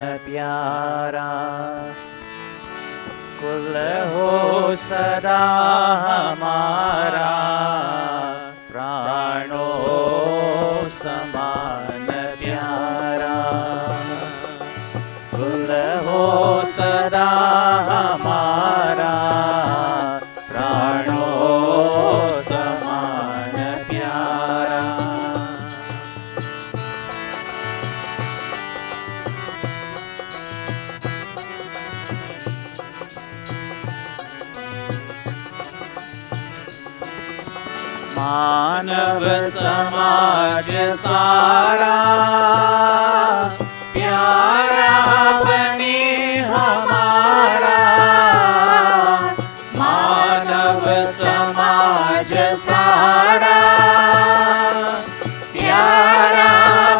प्यारा कुल हो सदा हमारा, प्राणों समान प्यारा। कुल हो सदा हमारा, प्राणों समान प्यारा। मानव समाज सारा प्यारा बने हमारा, मानव समाज सारा प्यारा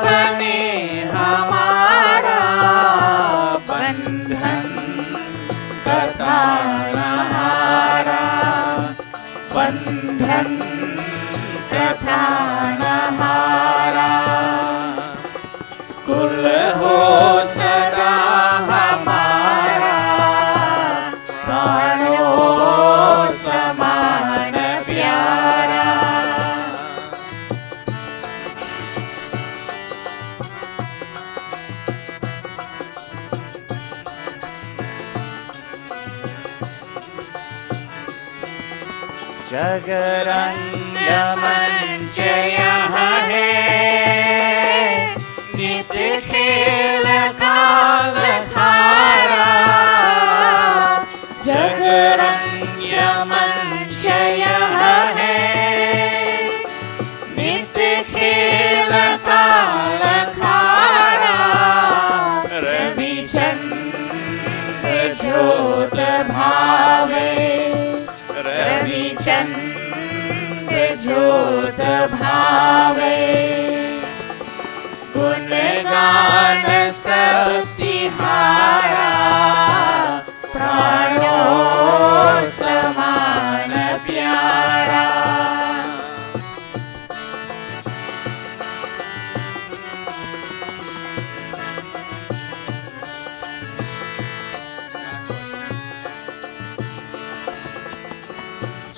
बने हमारा। बंधन कथा नहारा, बंधन कथा नहारा। कुल हो सदा हमारा, प्राणों समान प्यारा। जगरंग मंच यहाँ है, नित्य खेल काल खारा। जगरंग मंच यहाँ है, नित्य खेल काल खारा। रवि चंद्र ज्योत भावे, रवि चंद्र ज्योत भावे। गुण गान सब तिहारा, प्राणों समान प्यारा।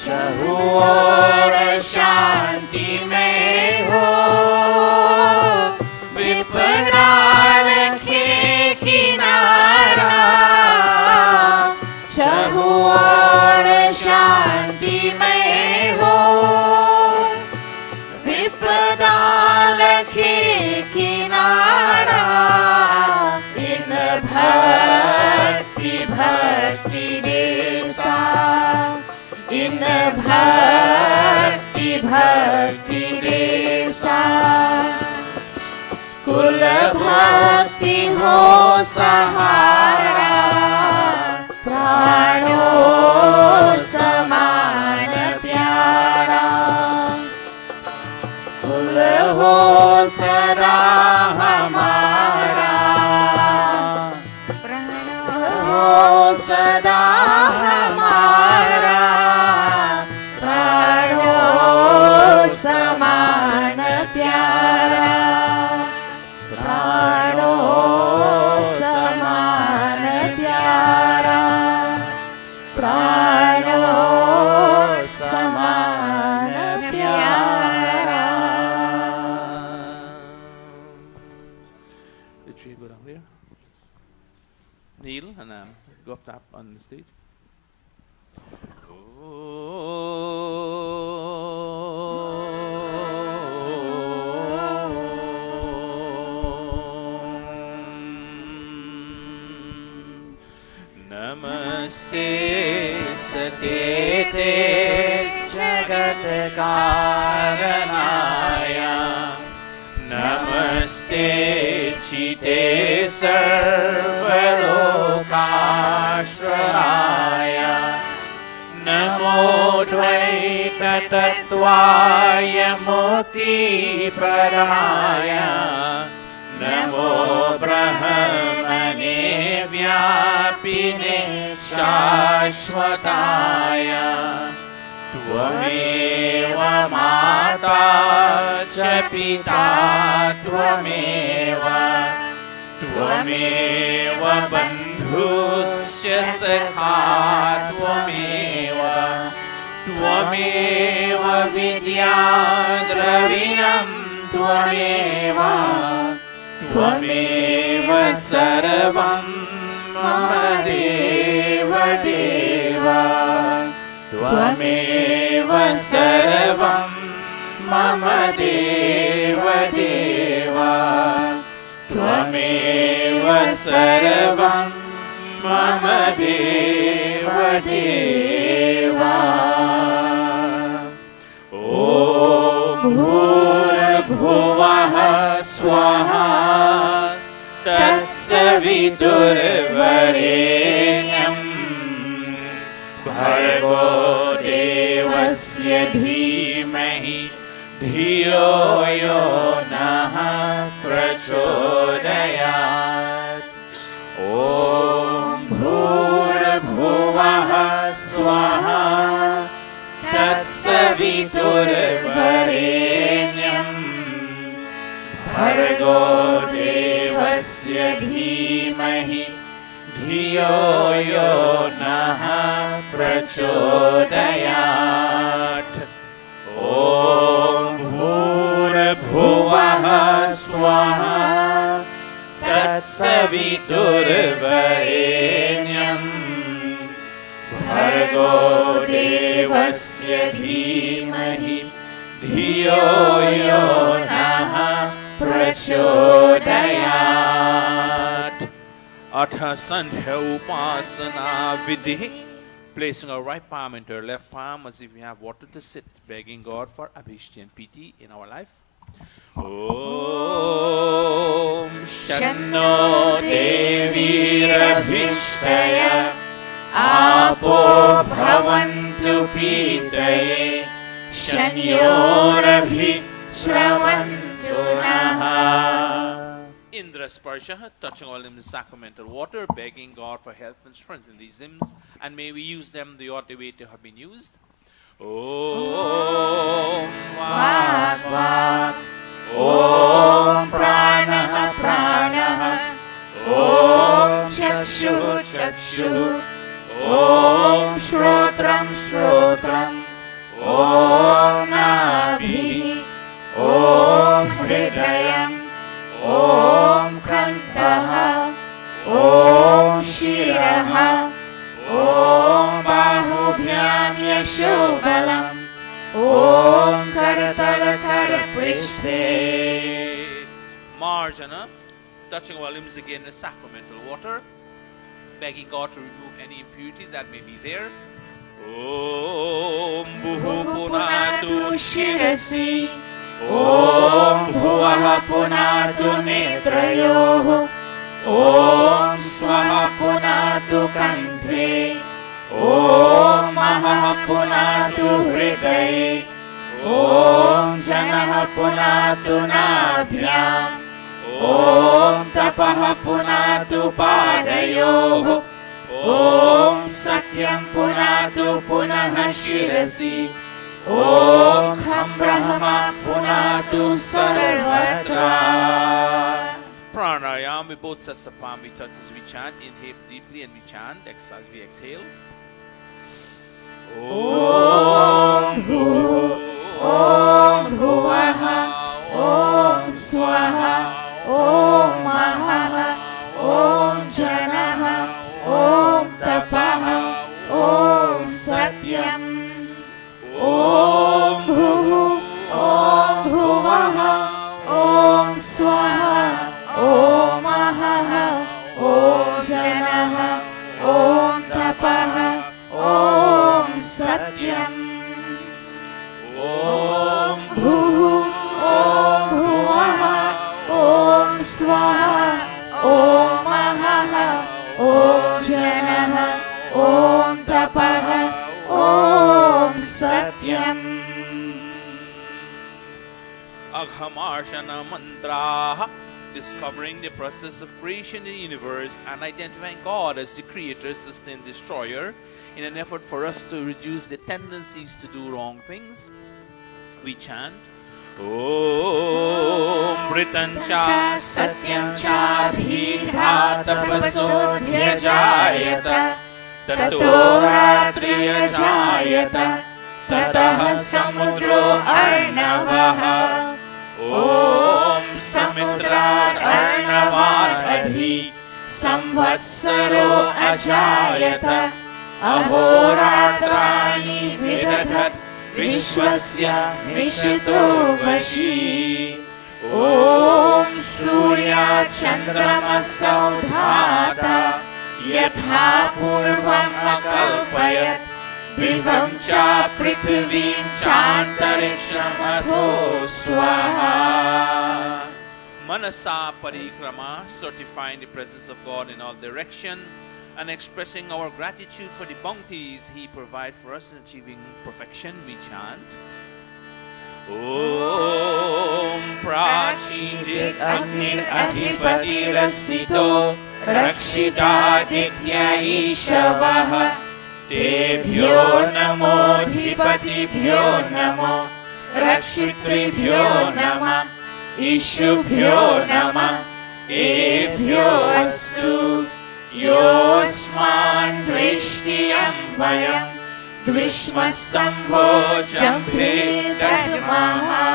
चहुओर शांति में हो, विपदा रखे किनारा। चहुओर शांति में हो, विपदा रखे किनारा। इन भक्ति भक्ति देसा, इन भक्ति भक्ति देसा। कुल भक्ति हो सहारा, प्राणों समान प्यारा। कुल हो सदा हमारा, प्राणों हो सदा हमारा। समान प्यारा, प्राणों समान प्यारा, प्राणों समान प्यारा। Retreat, go down there. Kneel and go up top on the stage. नमस्ते सतेते जगत कारणाय, नमस्ते चिते सर्वलोकाश्रयाय। नमो द्वैत तत्त्वाय मुक्तिप्रदाय, नमो ब्रह्मणे व्यापिने शाश्वताय। त्वमेव माता च पिता त्वमेव, त्वमेव त्वमेव बन्धुश्च सखा त्वमेव त्वमेव विद्या द्रविणं त्वमेव त्वमेव सर्वं मम देव देव त्वमेव सर्वं मम देव देव त्वमेव सर्वं मम देव देव ॐ भूर्भुवः स्वः तत्सवितुर्वरेण्यं भर्गो देवस्य धीमहि धियो यो नः प्रचोदयात् ॐ भूर्भुवः स्वः तत्सवितुर्वरेण्यं भर्गो देवस्य धीमहि धियो यो नः प्रचोदयात् ॐ भूर्भुवः स्वः तत्सवितुर्वरेण्यं भर्गो देवस्य धीमहि धियो यो नः प्रचोदयात् अथ संध्या upasana vidhi. Placing our right palm into our left palm as if we have water to sit, begging God for abhishti and piti in our life. Om Shanno Devirabhishtaya Apo Bhavantu Pitaye Shanyorabhi Sravantu Naha. Indra Sparsha, touching all limbs in sacramental water, begging God for health and strength in these limbs, and may we use them the order way to have been used. Om Vak Vak Om Pranaha Pranaha Om Chakshu Chakshu Om Shrotram Shrotram Om Nabhi Om Hridayam Om Kantaha Om Shiraha Om Bahubhyam Yashobalam Om Karatala Karaprishthe. Marjana, touching our limbs again in sacramental water, begging God to remove any impurity that may be there. Om Bhupunatu Shirasi Om Bhuvaha Punatu Netrayoho Om Swaha Punatu Kanthe Om Maha Punatu Hridaye Om Janaha Punatu Nabhyam Om Tapaha Punatu Padayoho Om Satyam Punatu Punaha Shirasi Om Kham Brahma Punatu Sarvatra. Pranayam, we both touch the palm, we touch as we chant, inhale deeply and we chant, as we exhale. Om Bhu Om Bhuvaha Om Swaha Om Maha Om Janaha Om Tapaha Om Satyam Om Bhu Om Bhuvaha Om Swaha Om Maha Om Janaha Om Tapaha Om Satyam Om Bhu Om Bhuvaha Om Swaha Om Maha Om Janaha Om Tapaha Om Satyam. Aghamarshana mantraha, discovering the process of creation in the universe and identifying God as the creator, sustained destroyer, in an effort for us to reduce the tendencies to do wrong things. We chant Mritan cha satyam cha bhidha tapasodhyajayata tato ratriya jayata tatah samudro arnavaha Om samudrat arnavat adhi samvatsaro ajayata ahoratrani vidadhat Vishwasya Mishito Vashi Om Surya Chandrama Saudhata Yatha Purvam Akalpayat Divam Cha Prithvim Chantarikshamato Swaha Manasa Parikrama, certifying the presence of God in all direction and expressing our gratitude for the bounties He provides for us in achieving perfection, we chant Om Prachitit Agnir Adhipati Rasito Rakshita Ditya Ishavaha Tebhyo Namo Dhipatibhyo Namo Rakshitribhyo Nama Ishubhyo Nama Ebhyo Astu Yosman Dvishtiyam Vayam Dvishmastam Vojambhe Dadmaha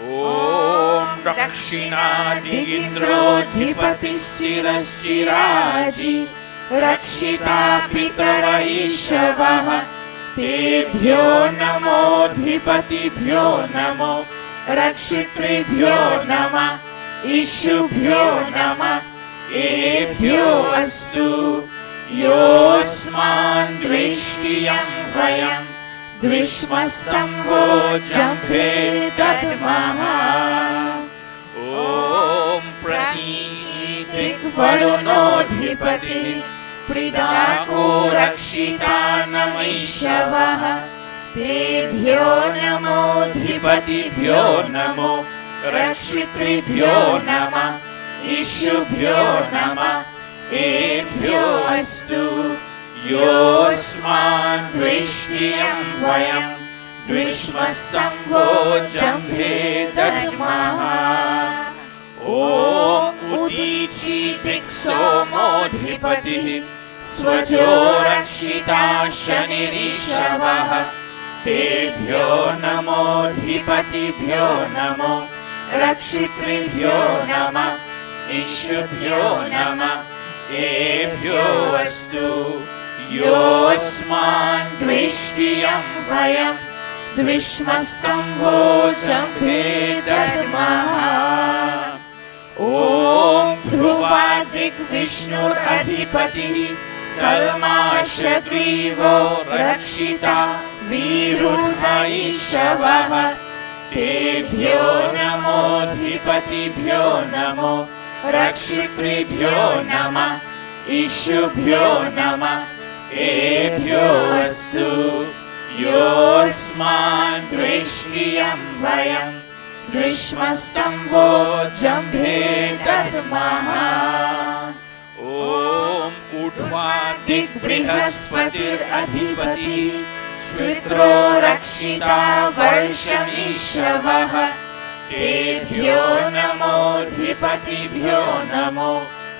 Om Rakshina Digindro Dhipatisthirashiraji Rakshita Pitara Ishavaha Tebhyo Namo Dhipatibhyo Namo Rakshitribhyo Nama Ishubhyo Nama Ebhyo Astu Yosman Dvishtiyam Vayam Dvishmastam Vojambhe Dadmaha Om Pratichit Varunodhipati Pridako Rakshita Namaishavaha Tebhyo Namo Dhipatibhyo Namo Rakshitribhyo Nama Ishubhyo Nama Ebhyo Astu Yosman Dvishtiyam Vayam Dvishmastam Vojambhe Dadmaha Om Udichi Diksomodhipati Swajo Rakshita Shanirishavah Tebhyo Namo Dhipatibhyo Namo Rakshitribhyo Nama Ishubhyo Nama Ebhyo Astu Yosman Dvishtiyam Vayam Dvishmastam Vojambhe Dadmaha Om Dhruvadik Vishnur Adhipati Kalmashagrivo Rakshita Virudha Tebhyo Namo Dhipatibhyo Namo Rakshitribhyo Nama Ishubhyo Nama Ebhyo Astu Yosman Dvishtiyam Vayam Dvishmastam Vojambhe Dadmaha Om Udvadik Brihaspatir Adhipati Shvitro Rakshita Varsham Ishavaha Tebhyo Namo Dhipatibhyo Namo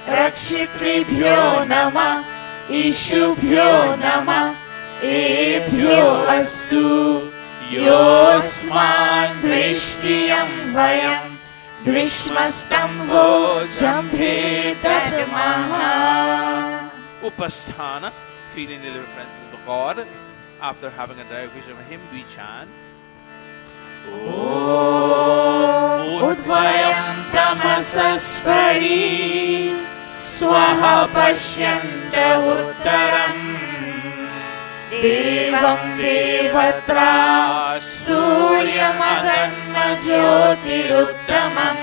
Rakshitribhyo Nama Ishubhyo Nama Ebhyo Astu Yosman Dvishtiyam Vayam Dvishmastam Vojambhe Dadmaha Upasthana, feeling the living presence of God. After having a direct vision of Him, we chant Om Udvayam Tamasaspari Swaha Pashyanta Uttaram Devam Devatra Suryamaganna Jyotiruttamam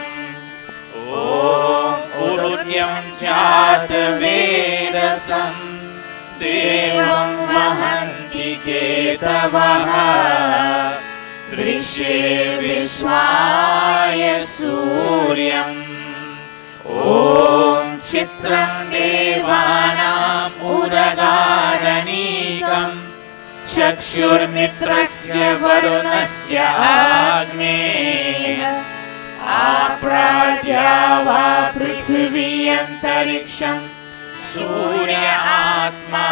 Om Urutyam Jata Vedasam Devam Vahanti Ketavaha Drishe Vishwaya Suryam Om Chitram Devanam Udagaranikam चक्षुर्मित्रस्य वरुणस्य अग्नेः आप्राद्यावा पृथिवी अन्तरिक्षं सूर्य आत्मा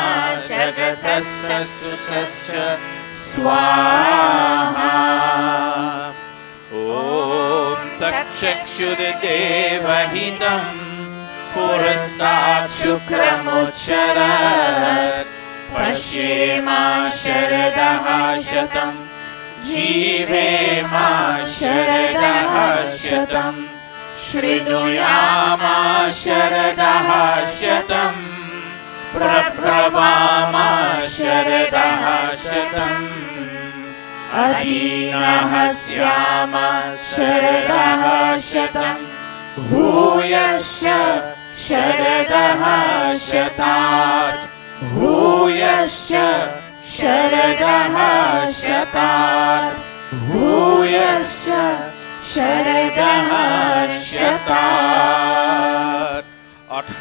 जगतस्तस्य स्वाहा। ॐ तच्चक्षुर्देवहितं पुरस्तात् शुक्रमुच्चरत् पश्येमा शरदः शतं जीवेमा शरदः शतं शृणुयामा शरदः शतं प्रब्रवामा शरदः शतम् अदीनः स्याम शरदः शतं भूयश्च शरदः शतात् भूयश्च शरदः शतात् भूयश्च शरदः शतात्। अथ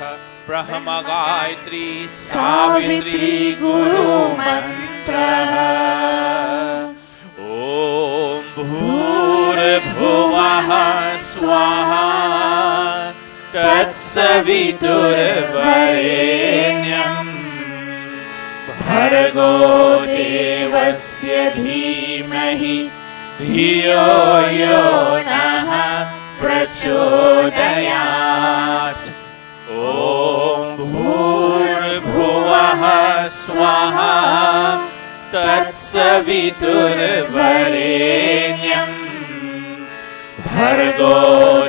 ब्रह्म गायत्री सावित्री गुरुमन्त्रः। ॐ भूर्भुवः स्वाहा तत्सवितुर्वरेण्यं भर्गो देवस्य धीमहि धियो यो नः प्रचोदयात्। ॐ भूर्भुवः स्वाहा तत्सवितुर्वरेण्यं भर्गो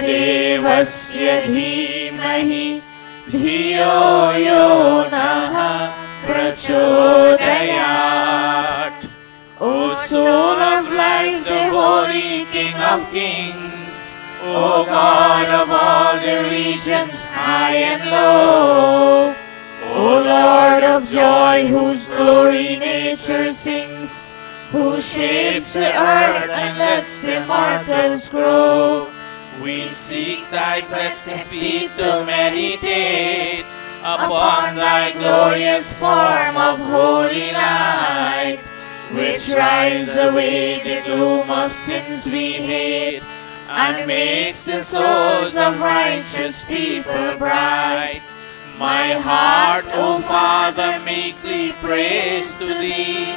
देवस्य धीमहि धियो यो नः प्रचोदयात्। O soul of life, the holy King of kings, O God of all the regions high and low, O Lord of joy, whose glory nature sings, who shapes the earth and lets the mortals grow, we seek thy blessed feet to meditate upon thy glorious form of holy light, which drives away the gloom of sins we hate, and makes the souls of righteous people bright. My heart, O Father, meekly prays to thee,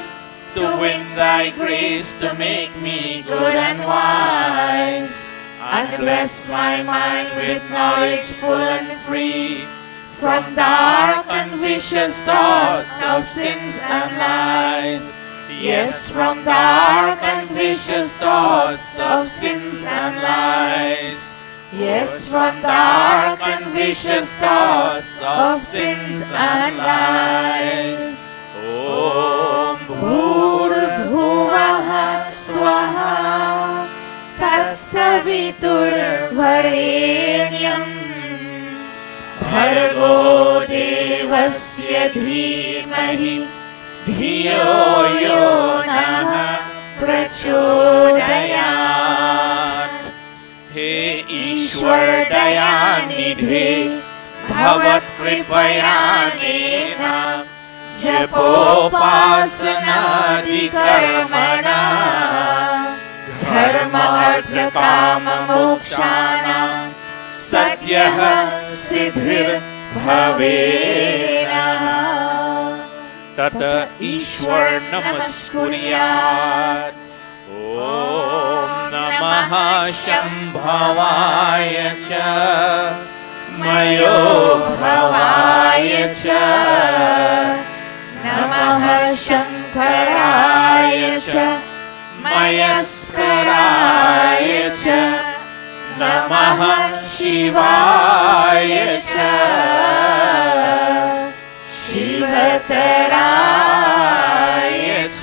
to win thy grace to make me good and wise, and bless my mind with knowledge full and free, from dark and vicious thoughts of sins and lies. Yes, from dark and vicious thoughts of sins and lies. Yes, from dark and vicious thoughts of sins and lies. Om Bhurabhuvah Swaha Tatsaviturvarenyam Bhargo Devasya Dhimahi धियो यो नः प्रचोदयात्। हे ईश्वर दयानिधे भवत्कृपयानेन जपोपासनादिकर्मणा धर्म अर्थ काम मोक्षाणां सद्यः सिद्धिर्भवेनः। तत ईश्वर नमस्कुर्यात्। ओम नमः शंभवाय च मयो भवाय च नमः शंकराय च मयस्कराय च नमः शिवाय च शिवतराय च।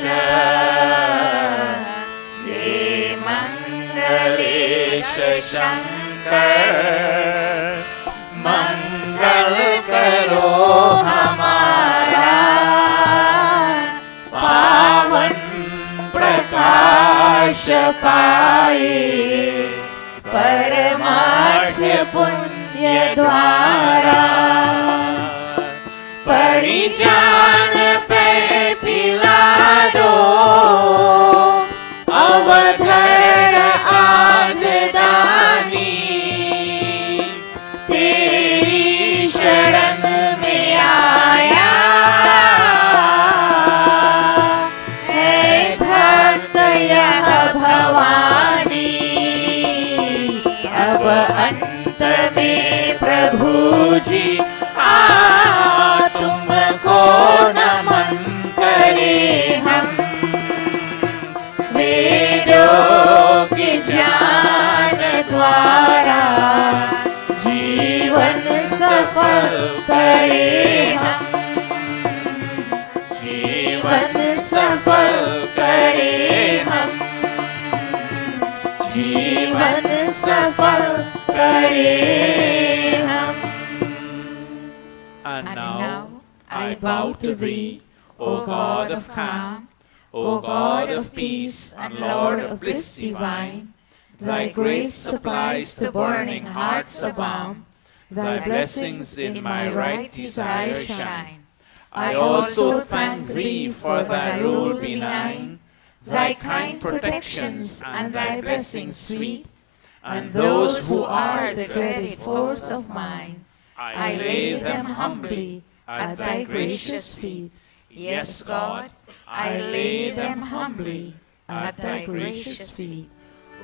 हे मंगलेश शंकर मंगल करो हमारा, पावन प्रकाश पाए परमार्थ पुण्य द्वारा। परिजान पे पिला दो जी तुमको नमन करे हम। वेदों के ज्ञान द्वारा जीवन सफल करे हम। जीवन सफल करे हम। जीवन सफल करे हम। And now I bow to thee, O God of calm, O God of peace and Lord of bliss divine. Thy grace supplies to burning hearts a balm. Thy blessings in my right desire shine. I also thank thee for thy rule benign, thy kind protections and thy blessings sweet, and those who are the dreaded foes of mine. I lay them humbly at thy gracious feet. Yes, God, I lay them humbly at thy gracious feet.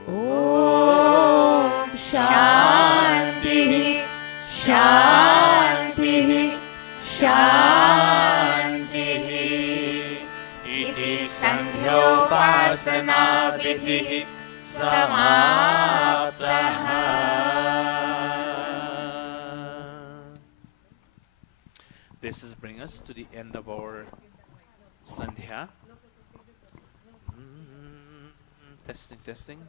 Om Shanti, Shanti, Shanti. Iti Sandhyopasana Vidhi Samaptaha. This is bring us to the end of our Sandhya. Testing, testing.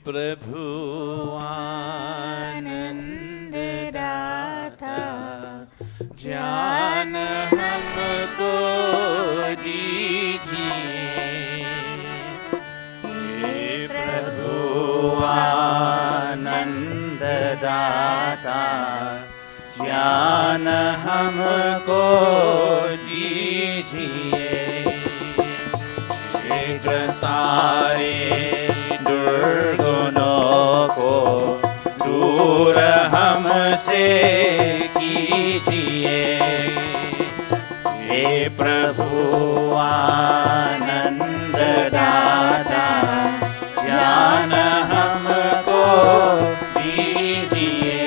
प्रभु आनंद दाता ज्ञान हमको दीजिए। हे प्रभु आनंद दाता ज्ञान हमको दीजिए। शीघ्र सारे दुर्गुणों को दूर हमसे कीजिए। हे प्रभु आनंद दाता ज्ञान हमको दीजिए।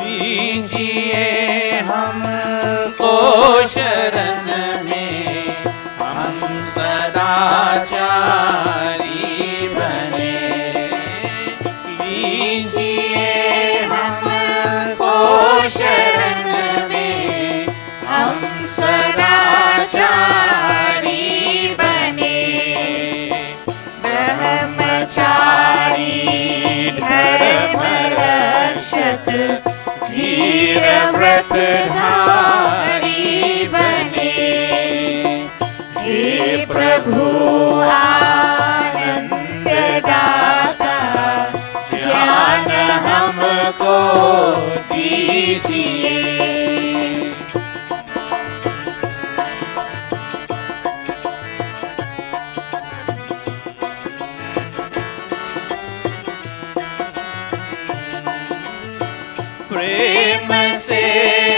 लीजिए हमको शरण में, हम सदाचारी बने। लीजिए हमको शरण में, हम सदाचारी बने। ब्रह्मचारी धर्म रक्षक वीर व्रतधारी बने। हे प्रभु आनंद दाता ज्ञान हमको दीजिए। प्रेम से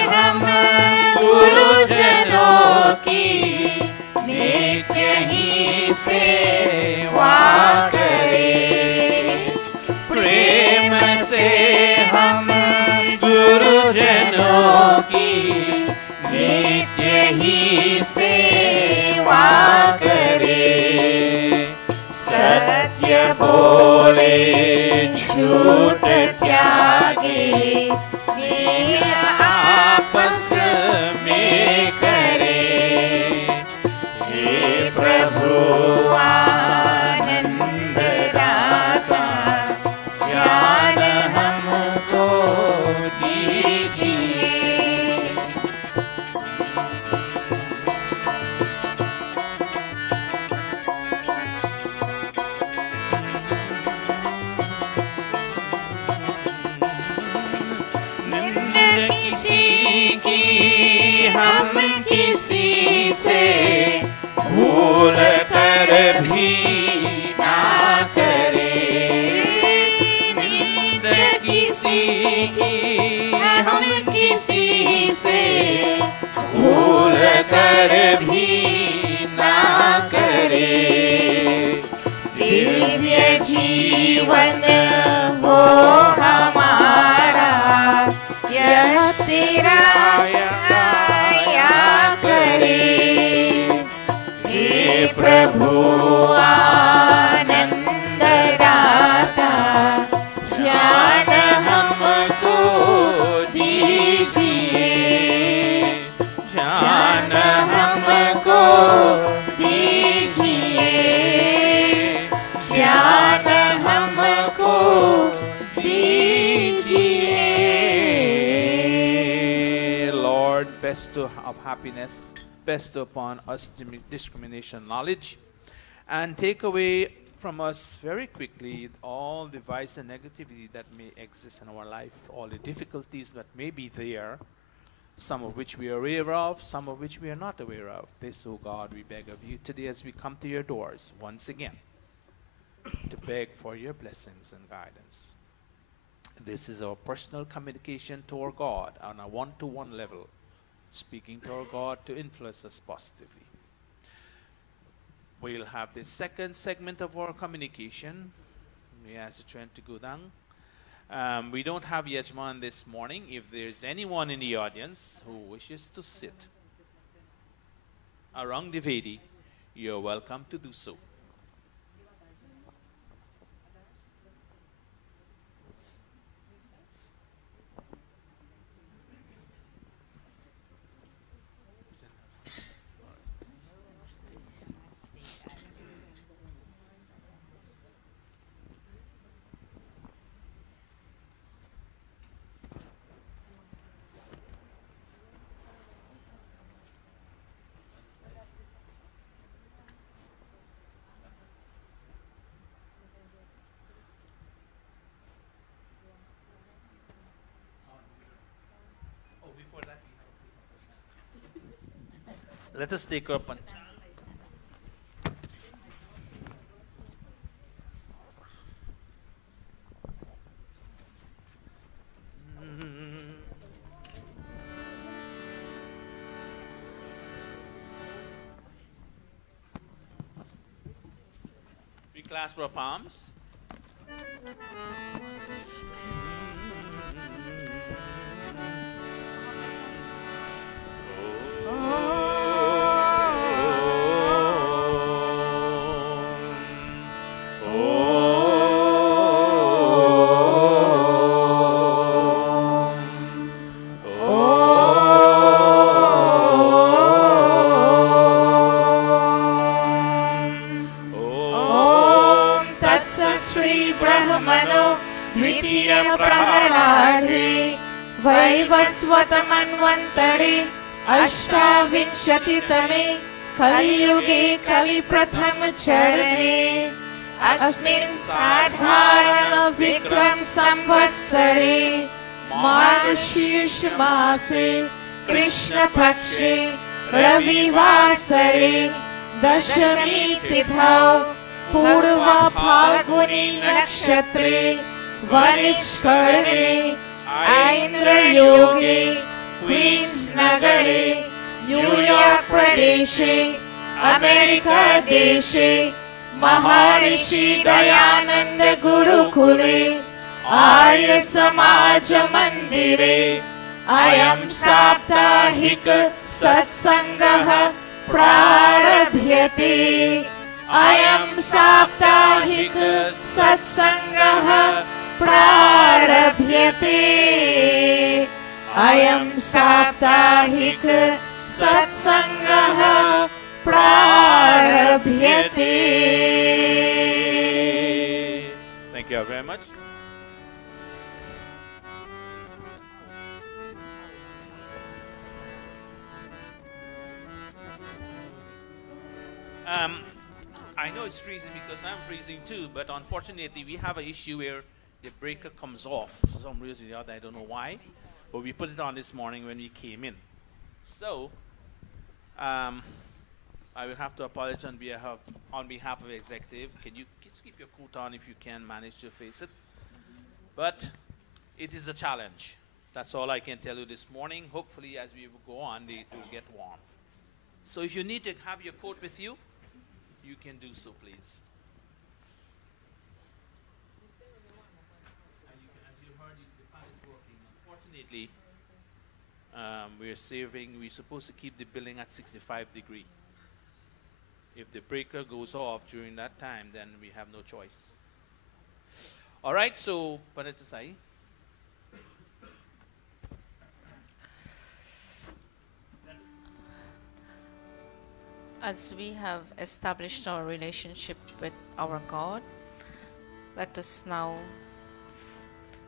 हम गुरुजनों की नित्य ही सेवा करें। प्रेम से हम गुरुजनों की नित्य ही सेवा करें। सत्य बोले झूठ त्यागे, आपस में करें। हे प्रभु आनंद दाता ज्ञान हमको दीजिए। पर भी ना करे। दिव्य जीवन हो हमारा, यह तेरा गाया करे। हे प्रभु आनंद दाता, ज्ञान हमको दीजिए, ज्ञान हमको दीजिए, ज्ञान हमको दीजिए। Lord, bestow of happiness, bestow upon us discrimination knowledge, and take away from us very quickly all the vice and negativity that may exist in our life, all the difficulties that may be there, some of which we are aware of, some of which we are not aware of. This, O God, we beg of you today as we come to your doors once again to beg for your blessings and guidance. This is our personal communication to our God on a one-to-one level, speaking to our God to influence us positively. We'll have the second segment of our communication. We ask the trend to go down. We don't have Yajman this morning. If there's anyone in the audience who wishes to sit around the Vedi, you're welcome to do so. Let us take up. We clasp our palms. वैवस्वतमन्वन्तरे अष्टाविंशतितमे कलियुगे कलिप्रथम चरणे अस्मिन् साधारण विक्रम संवत्सरे मार्गशीर्ष मासे कृष्णपक्षे रविवासरे दशमी तिथौ पूर्व Falguni नक्षत्रे वनिष्करणे ऐन्द्रयोगे queen's नगरे न्यूयॉर्क प्रदेशे अमेरिका देशे महर्षि दयानंद गुरुकुले आर्य समाज मंदिरे अयं साप्ताहिक सत्संगः प्रारभ्यते। अयं साप्ताहिक सत्संगः प्रारभ्यते। अयं साप्ताहिक सत्संगः प्रारभ्यते। Thank you very much. I know it's freezing because I'm freezing too, but unfortunately we have an issue where the breaker comes off for some reason or the other. I don't know why, but we put it on this morning when we came in. So I will have to apologize on behalf of the executive. Can you just keep your coat on if you can manage to face it? But it is a challenge. That's all I can tell you this morning. Hopefully as we go on, it will get warm. So if you need to have your coat with you, you can do so, please. And as you heard, the fan is working. Unfortunately, we're supposed to keep the building at 65 degrees. If the breaker goes off during that time, then we have no choice. All right, so Panatasai. As we have established our relationship with our God, let us now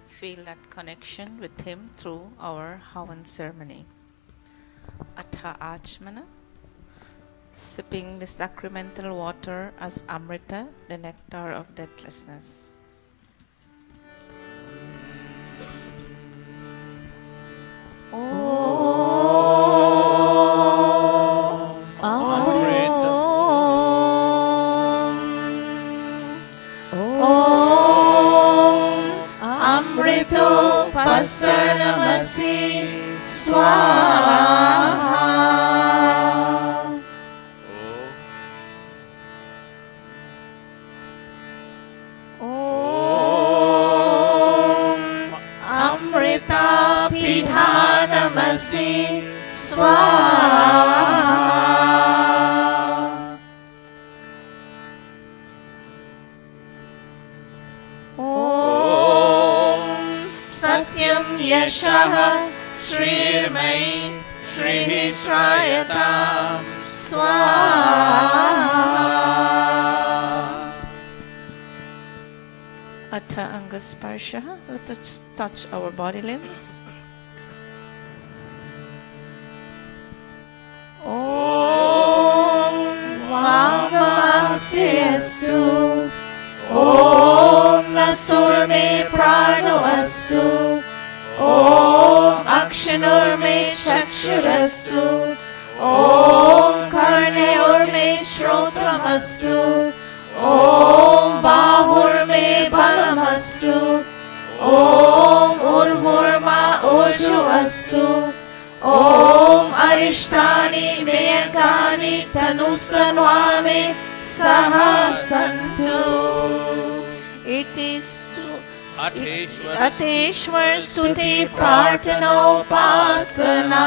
feel that connection with Him through our Havan ceremony. Atha Achmana, sipping the sacramental water as Amrita, the nectar of deathlessness. Amrito Pasarnamasi Swaha. Amrita Pidhanamasi Swaha. Satyam Yashaha Srirmai Srihi Srayatam Swaha. Atha Angasparsha, let us touch our body limbs. Om Vangamastestu. Om Nasurme Prano Astu. Om Akshanurme Chakshurastu. Om Karneurme Shrotramastu. Om Bahurme Balamastu. Om Urvurma Urju Astu. Om Arishtani Meyakani Tanustanwame Sahasantu. It is to Ateshwar Stuti Prarthanopasana.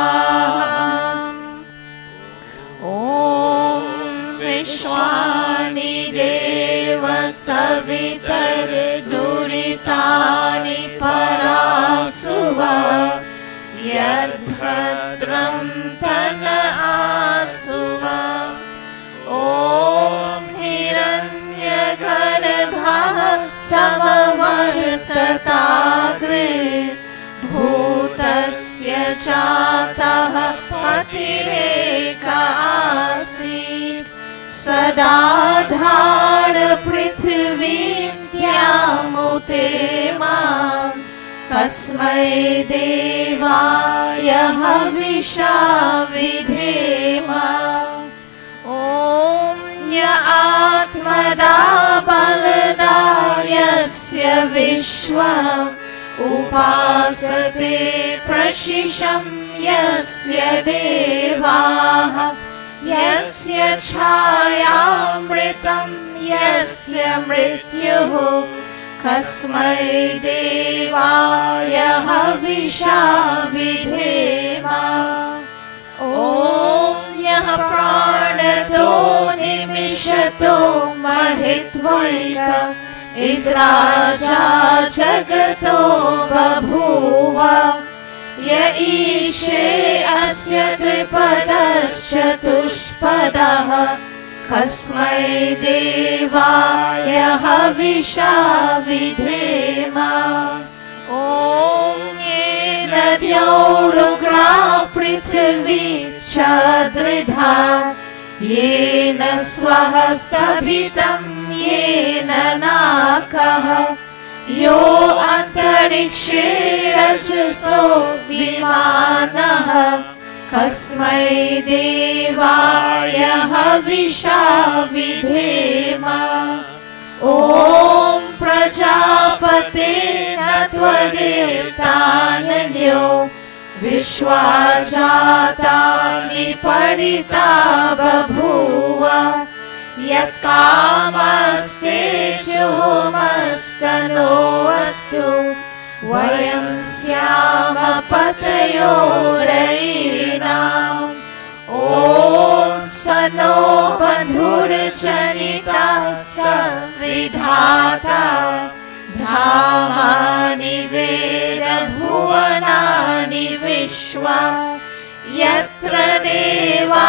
Om Vishwani Deva Savitar Duritani Parasuva Yadbhadram Tana Asuva. Om Hiranyagarbha Samavartatagre Bhutasya Chataha Patireka Asit Sadadhar Prithvim Tyamutema Kasmai Devaya Havisha Vidhema. Om Ya Atmada Balada Yasya Vishwa Upasate Prashisham Yasya Devaha Yasya Chayamritam Yasya Mrityuhu Kasmai Devaya Havisha Vidhema. Om Yaha Pranato Nimishato Mahitvaika Idraja Jagato Babhuva Ya Ishe Asya Tripadasya Tushpadaha Kasmai Devaya Havisha Vidhema. Om Yedadyorugra Prithvi Chadridha Yena Swahastabhitam Yena Nakaha Yo Antarikshe Rajaso Vimanaha Kasmai Devaya Havisha Vidhema. Om Prajapate Natvadevtananyo Vishwajatani परिता बभूव यत्कामस्तेजोमस्तनो अस्तु वयं स्याम पतयो रयिणाम् ॐ सनो बन्धुर्जनिता सविधाता धामानि वेदभुवनानि विश्वा यत्र देवा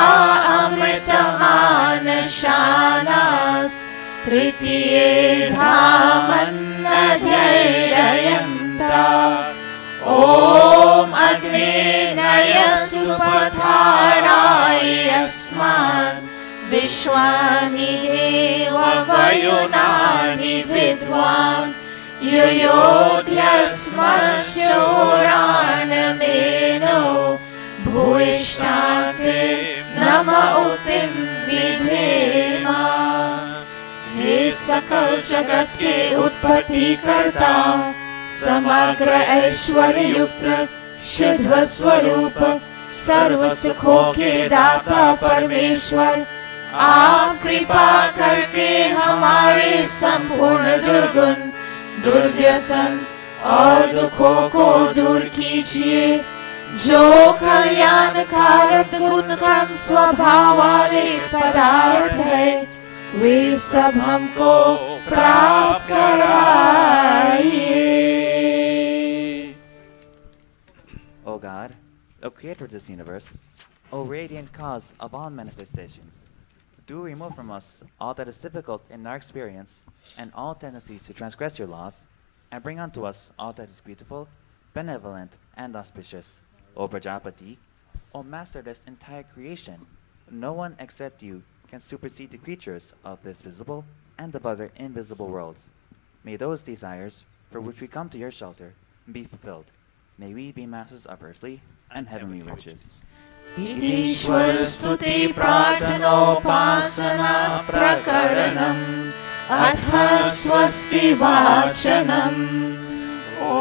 अमृतमानशानास् तृतीये धामन्नध्ययन्ता ॐ अग्नेनय सुपथाराय अस्मान् विश्वानि देव वयुनानि विद्वान् युयोध्यस्मश्चोराणमेनो भूयिष्ठान्ते नम उक्तिं विधेम हे सकल जगत के उत्पत्ति करता समग्र ऐश्वर्य युक्त शुद्ध स्वरूप सर्व सुखों के दाता परमेश्वर आप कृपा करके हमारे संपूर्ण दुर्गुण दुर्व्यसन और दुखों को दूर कीजिए जो कल्याणकारक गुणकर्म स्वभाव वाले पदार्थ है वे सब हमको प्राप्त कराइए। O God, O Creator of this universe, O radiant cause of all manifestations, do remove from us all that is difficult in our experience and all tendencies to transgress your laws, and bring unto us all that is beautiful, benevolent, and auspicious. O Prajapati, O Master of this entire creation, no one except you can supersede the creatures of this visible and of other invisible worlds. May those desires for which we come to your shelter be fulfilled. May we be masters of earthly and heavenly riches. ईश्वर स्तुति प्रार्थनोपासना प्रकरणम् अथ स्वस्ति वाचनम् ॐ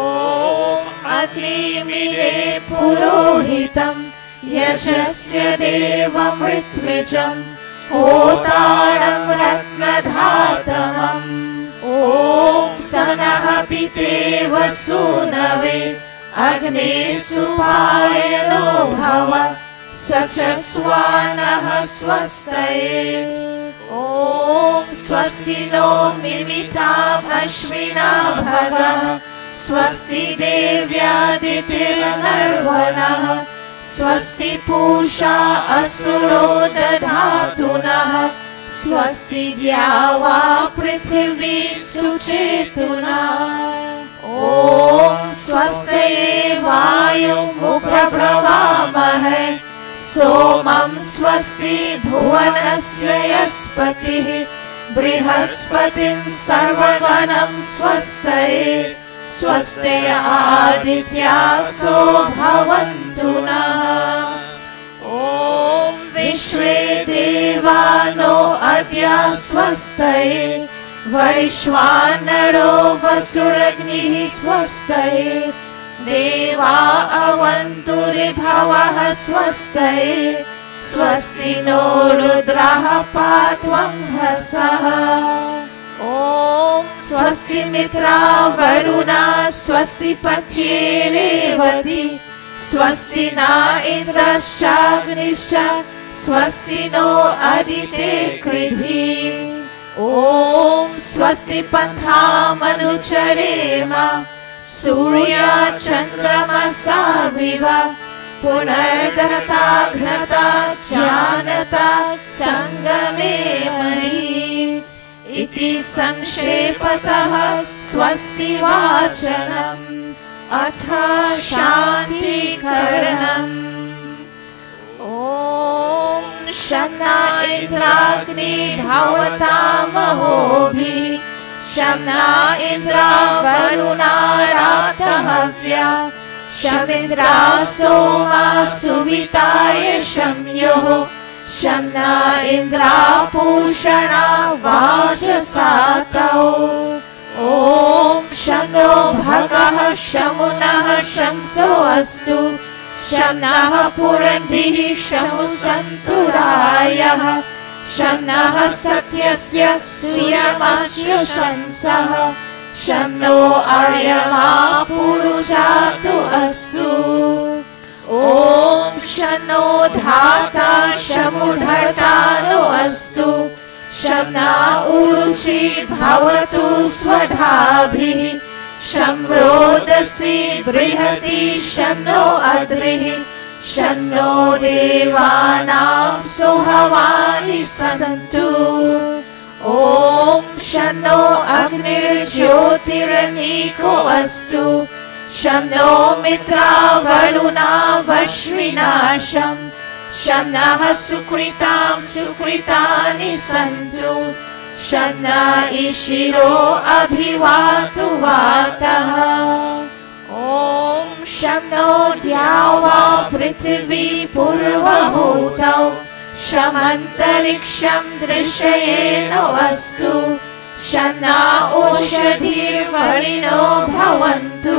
अग्निमीरे पुरोहितं यजस्य देवमृत्विजम् होतारं रत्नधातमम् ॐ सनः पितेव सूनवे अग्ने सुपायनो भव सचस्वानः स्वस्तये ॐ स्वस्ति no मिमिताम् अश्विना भगः स्वस्ति देव्यादितिर्नर्वणः स्वस्ति पूषा असुरो दधातुनः स्वस्ति द्यावा पृथिवी सुचेतुना ॐ स्वस्ति वायुं प्रब्रवामहे सोमं स्वस्ति भुवनस्य यस्पतिः बृहस्पतिं सर्वगणं स्वस्तये स्वस्ति आदित्यासो भवन्तु नः ॐ विश्वे देवानो अद्य स्वस्तये वैश्वानरो वसुरग्निः स्वस्तये देवा अवन्तुरिभवः स्वस्तये स्वस्ति नो रुद्रः पात्वं हसः ॐ स्वस्ति मित्रा वरुणा स्वस्ति पथ्ये रेवती स्वस्ति न इन्द्रश्चाग्निश्च स्वस्ति नो अदिते कृधि ॐ स्वस्ति पन्थामनुचरेम सूर्या चन्द्रमसा विव पुनर्दरता घ्नता जानता संगमे मयि इति संक्षेपतः स्वस्ति वाचनम् अथ शान्तिकरणम् ॐ शन्ना इन्द्राग्नि भवतामहोभिः शम्ना इन्द्रा वरुणा रातहव्या शमिन्द्रा सोमा सुविताय शम्युः शन्ना इन्द्रा पूषणा वाचसातौ ॐ शन्नो भगः शमुनः शंसो अस्तु शन्नः पुरन्दिः शमुसन्तुरायः शन्नः सत्यस्य सूर्यमस्य शंसः शन्नो अर्यमा पुरुषातु अस्तु ॐ शन्नो धाता शमुधर्तानो अस्तु शन्ना उरुचि भवतु स्वधाभिः शं रोदसी बृहति शन्नो अद्रिः शन्नो देवानां सुहवानि सन्तु ॐ शन्नो अग्निर्ज्योतिरनीको अस्तु शन्नो मित्रावरुणा वश्विनाशं शन्नः सुकृतां सुकृतानि सन्तु शन्न ईशिरो अभिवातु वातः ॐ शन्नो द्यावा पृथिवी पूर्वहूतौ शमन्तरिक्षं दृश्येनो अस्तु शन्ना ओषधिर्वरिणो भवन्तु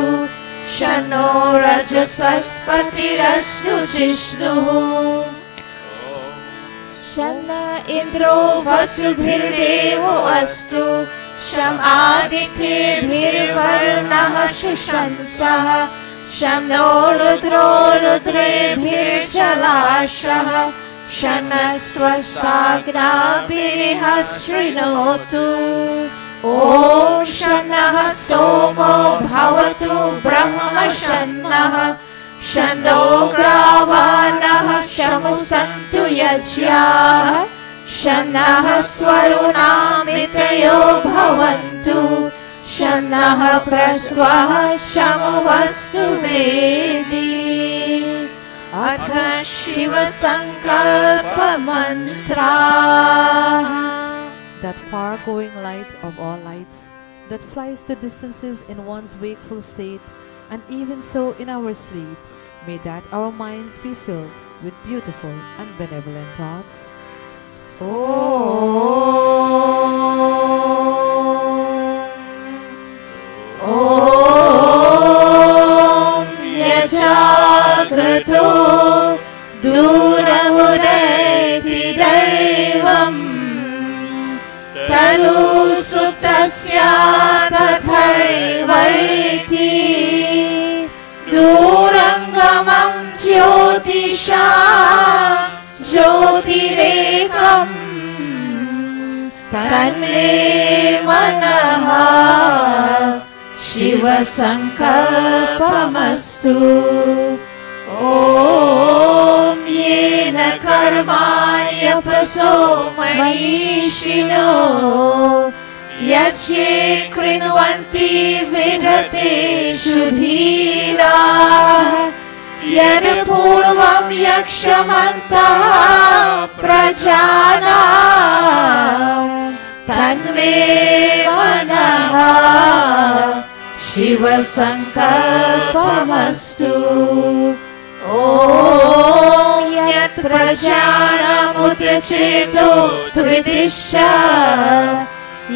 शन्नो रजसस्पतिरस्तु जिष्णुः शन्न इन्द्रो वसुभिर्देवो अस्तु शम आदित्यैर्भिर्वरुणः शुशंसः शं नो रुद्रो रुद्रेभिर्जलाशः शनस्त्वस्ताग्नाभिरिह शृणोतु ॐ शन्नः सोमो भवतु ब्रह्म शन्नः शन्नो ग्रावाणः शमुसन्तु यज्ञाः शन्नः स्वरुणामितयो भवन्तु शन्नः प्रस्वः शमुवस्तु वेदी अथ शिवसङ्कल्पमन्त्राः That far-going light of all lights, that flies to distances in one's wakeful state, and even so in our sleep, may that our minds be filled with beautiful and benevolent thoughts. ॐ यजाग्रतो दूरमुदैति दैवम् तनु सुप्तस्य तथैवैति दूरङ्गमं ज्योतिषा ज्योतिरेकम् तन्मे मनः शिवसङ्कल्पमस्तु ॐ येन कर्माण्यपसो मनीषिणो यच्चे कृण्वन्ति विदतेषु धीराः यत्पूर्वं यक्षमन्तः प्रजानां तन्मे मनः शिवसङ्कल्पमस्तु ॐ यत् प्रजानामुद्यचेतो त्रिदिशा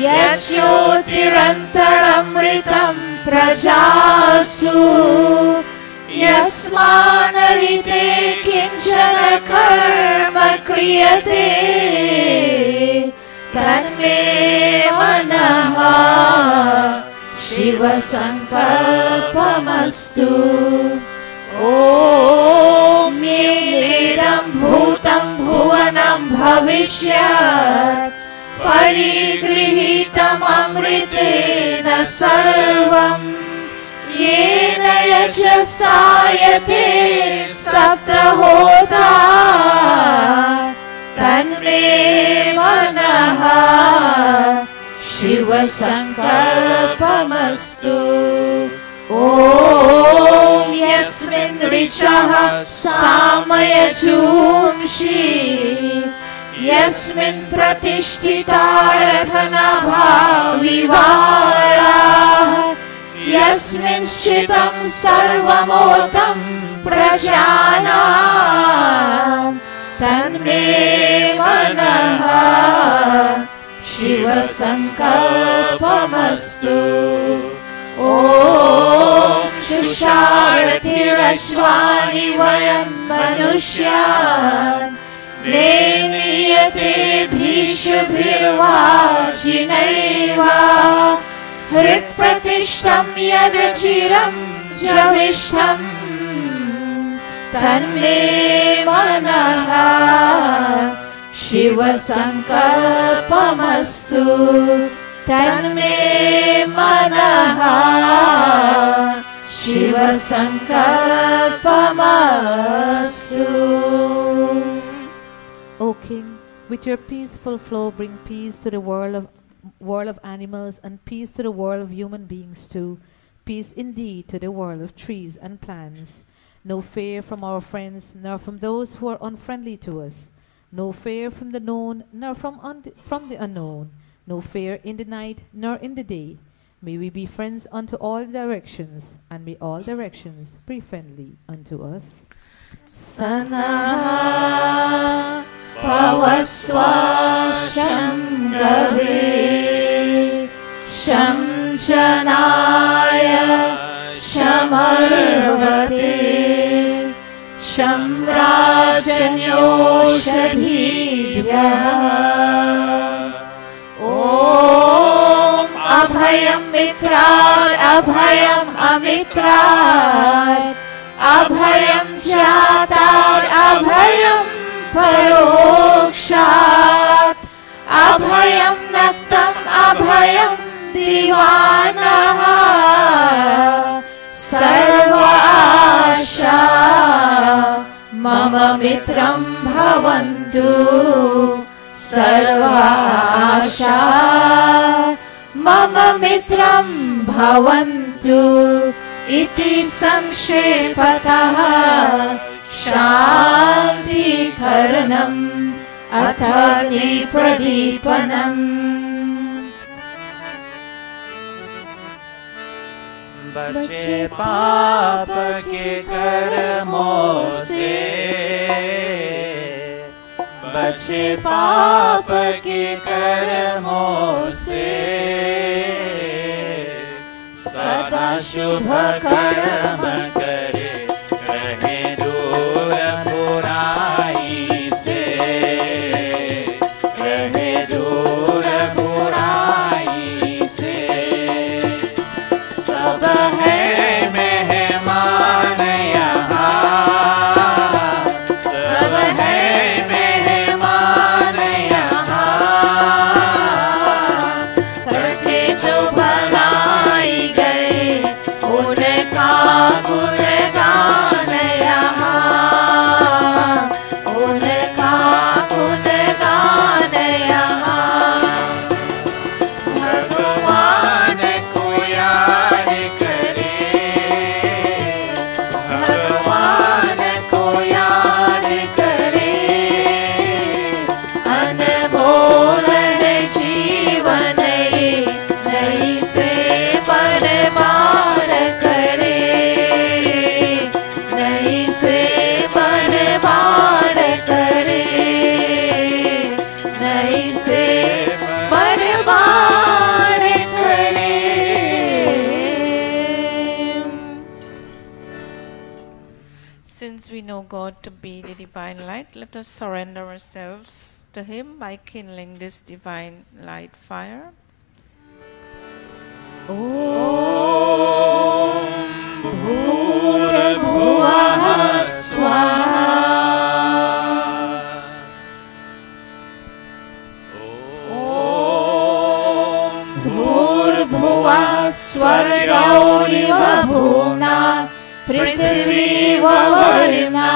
यज्ज्योतिरन्तरमृतं प्रजासु यस्मानरिते किञ्चन कर्म क्रियते तन्मे मनः शिवसङ्कल्पमस्तु ॐ येनेदं भूतं भुवनं भविष्यत् परिगृहीतममृतेन सर्वम् येन यशसायते सप्तहोता तन्मे मनः शिवसङ्कल्पमस्तु ॐ यस्मिन् ऋचः सामयजूंषि यस्मिन् प्रतिष्ठिता रथनभा विवाराः यस्मिन् शितं सर्वमोतं प्रजानां तन्मे मनः शिवसङ्कल्पमस्तु ॐ पुरुषारथिरश्वानि वयं मनुष्यान् नेनीयते भीषुभिर्वाचिनैव हृत्प्रतिष्ठं यदचिरं जविष्ठम् तन्मे मनः शिवसङ्कल्पमस्तु तन्मे मनः शिवसङ्कल्पमस्तु. O King, with your peaceful flow bring peace to the world of animals and peace to the world of human beings too. Peace indeed to the world of trees and plants. No fear from our friends nor from those who are unfriendly to us. No fear from the known nor from the unknown. No fear in the night nor in the day. May we be friends unto all directions, and may all directions be friendly unto us. Sanaha Pavaswa Shangave Sham Chanaya Shamarvate Sham Rajanyoshadhibhyah. Om Abhayam Mitrat Abhayam Amitrat Abhayam Jatat Abhayam Parokshat Abhayam Naktam Abhayam Divanaha Sarva Asha Mama Mitram Bhavantu Sarva Asha Mama Mitram Bhavantu Iti Samshepataha Shanti Karanam Athagni Pradipanam. बचे पाप के कर्मों से बचे पाप के कर्मों से सदा शुभ कर्म करे रहे दूर बुराई से रहे दूर बुराई से सब है मेहमान यहाँ सब है मेहमान यहाँ करके जो भलाई गए उनका गुणगान यहाँ उनका गुणगान यहाँ भगवान को याद करे भगवान को याद करे अनमोल है जीवन ये नहीं से बर्बाद करे नहीं से बर्बाद करे नहीं से बर्बाद करे. Since we know God to be the divine light, let us surrender ourselves to Him by kindling this divine light fire. Om Bhurabhuvah Swaha. Om Bhurabhuvah Swargaudiva Bhumna Prithviva Varna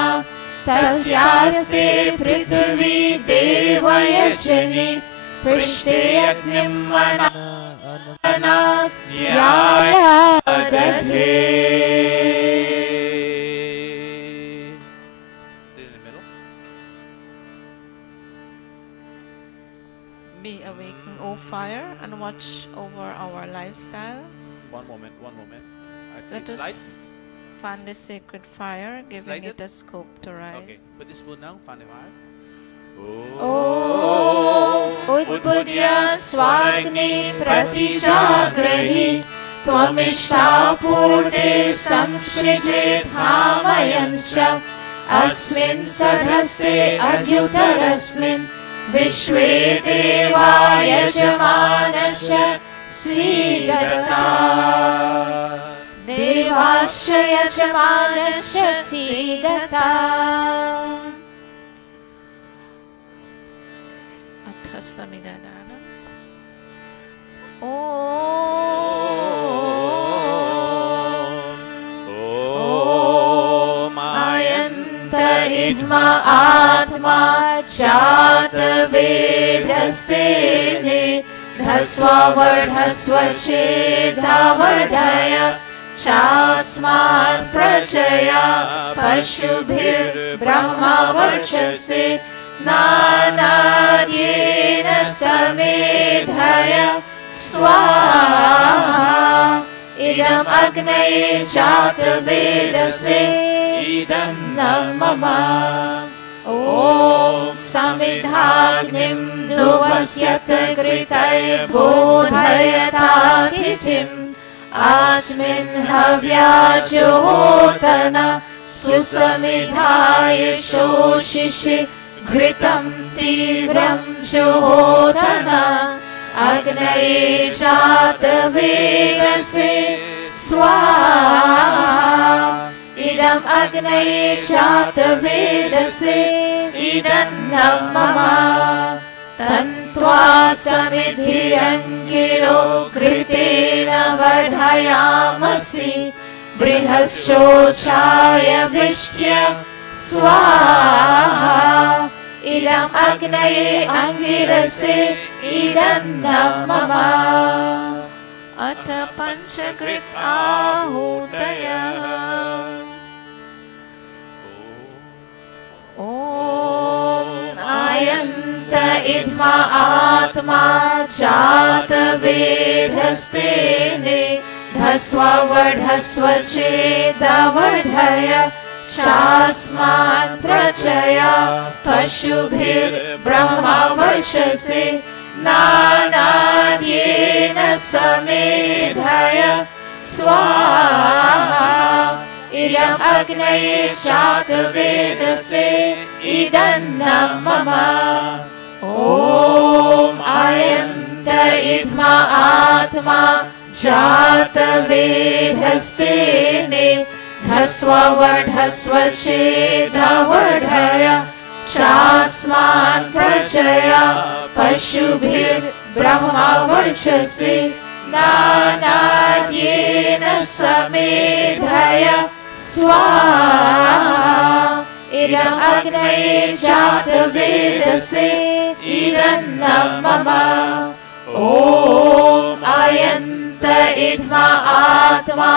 Tasyaste Prithvi Devayachani Prishte Agnim Manana Nyaya Dadhe. In the middle. Be awakened, O fire, and watch over our lifestyle. One moment, one moment. Let It's us light. fan the sacred fire, giving lighted? it a scope to rise. Okay, put this spoon down, fan the fire. Om Udbudya Swagni Pratijagrahi त्वमिष्टापूर्ते संसृजेत् धामयञ्च अस्मिन् सधस्ते अद्युतरस्मिन् विश्वे देवा यजमानश्च सीदता देवाश्च यजमानश्च सीदता अथ समिदानम् आयन्त इद्मा आत्मा जातवेदस्तेने ढस्वावर्धस्व चेदावर्धय चास्मान् प्रजया पशुभिर्ब्रह्मवर्चसे नानाद्येन समेधय स्वाहा इदम् अग्नये जातवेदसे इदं न मम ॐ समिधाग्निं दुवस्यत कृतैर्बोधयतातिथिम् अस्मिन् हव्याजुहोतन सुसमिधाय शोषिषे घृतं तीव्रं जुहोतन अग्नये जातवेदसे स्वाहा इदम् अग्नये जातवेदसे इदं न मम तन्त्वा समिधिरङ्गिरो घृतेन वर्धयामसि बृहस्योचाय वृष्ट्य स्वाहा इदम् अग्नये अङ्गिरसे इदं न मम अथ पञ्चकृत आहूतयः ॐ आयन्त इद्मा आत्मा जातवेदस्तेने ढस्वावर्धस्व चेदावर्धय चास्मान् प्रजया पशुभिर्ब्रह्मवर्चसे नानाद्येन समेधय स्वाहा इदम् अग्नये जातवेदसे इदं न मम ॐ आयन्त इद्मा आत्मा जातवेदस्तेने ढस्वावर्धस्व चेदावर्धय चास्मान् प्रजया पशुभिर्ब्रह्मवर्चसे नानाद्येन समेधय स्वाहा इदम् अग्नये जातवेदसे इदं न मम ॐ आयन्त इद्मा आत्मा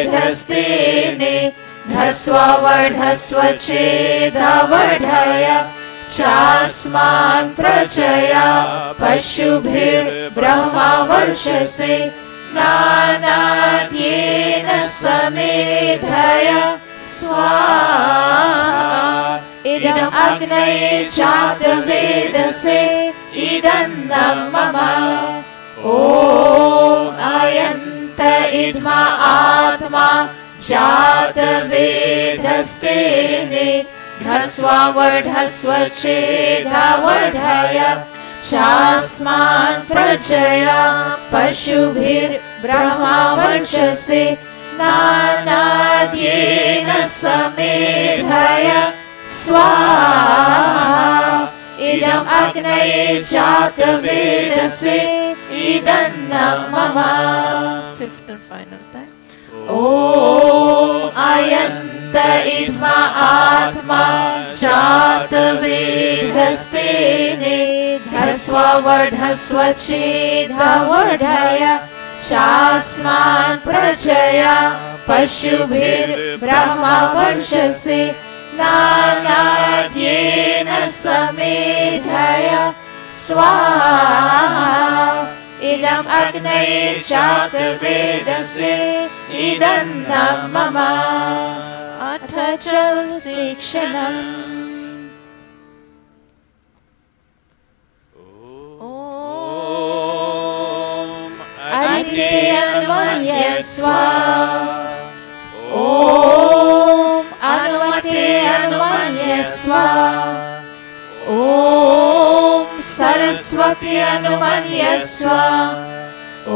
जातवेदस्तेने ढस्वावर्धस्व चेदावर्धय चास्मान् प्रजया पशुभिर्ब्रह्मवर्चसे नानाद्येन समेधय स्वाहा इदम् अग्नये जातवेदसे इदं न मम ॐ आयन्त इद्मा आत्मा जातवेदस्तेने ढस्वावर्धस्व चेदावर्धय चास्मान् प्रजया पशुभिर्ब्रह्मवर्चसे नानाद्येन समेधय स्वाहा इदम् अग्नये जातवेदसे इदं न मम Fifth and final time ॐ आयन्त इद्मा आत्मा जातवेदस्तेने ढस्वावर्धस्व चेदावर्धय चास्मान् प्रजया पशुभिर्ब्रह्मवर्चसे नानाद्येन समेधय स्वाहा इदम् अग्नये जातवेदसे इदं न मम अथ च शिक्षणम् स्वाहा ॐ सरस्वती अनुमन्य स्वाहा ॐ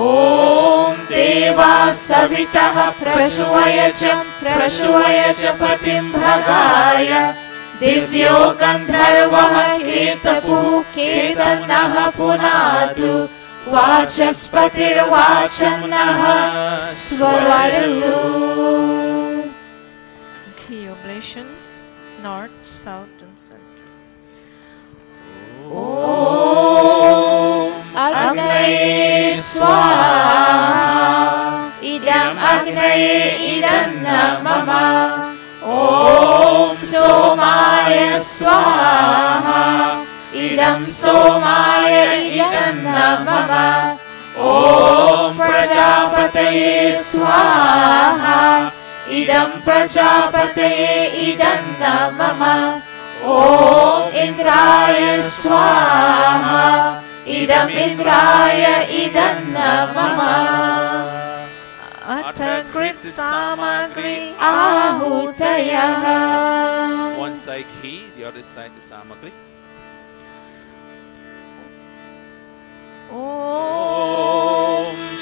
देवा सवितः प्रसूय च पतिं भगाय दिव्यो गन्धर्वः केतपुः केतनः पुनातु वाचस्पतिर्वाचन्नः स्वरतु. Key oblations, north, south and center. ॐ अग्नये स्वाहा इदम् अग्नये इदन्न मम ॐ सोमाय स्वाहा इदं सोमाय इदन्न मम ॐ प्रजापतये स्वाहा इदं प्रजापतये इदन्न मम ॐ इन्द्राय स्वाहा इदम् इन्द्राय इदन्न मम अथ कृत सामग्री आहूतयः. One side ghee, the other side is samagri. ॐ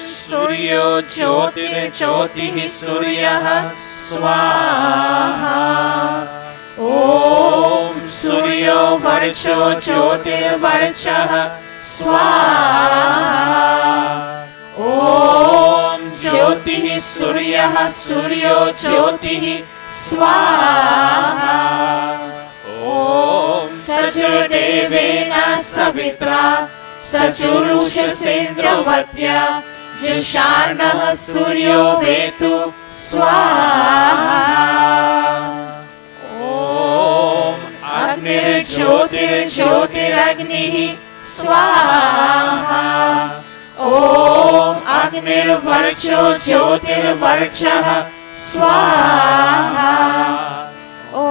सूर्यो ज्योतिर्ज्योतिः सूर्यः स्वाहा ॐ सूर्यो वर्चो ज्योतिर्वर्चः स्वाहा ॐ ज्योतिः सूर्यः सूर्यो ज्योतिः स्वाहा ॐ सजुर्देवेन सवित्रा सजुरुषसेन्द्रवत्या जुषार्णः सूर्यो वेतु स्वाहा ॐ अग्निर्ज्योतिर्ज्योतिरग्निः स्वाहा ॐ अग्निर्वर्चो ज्योतिर्वर्चः स्वाहा ॐ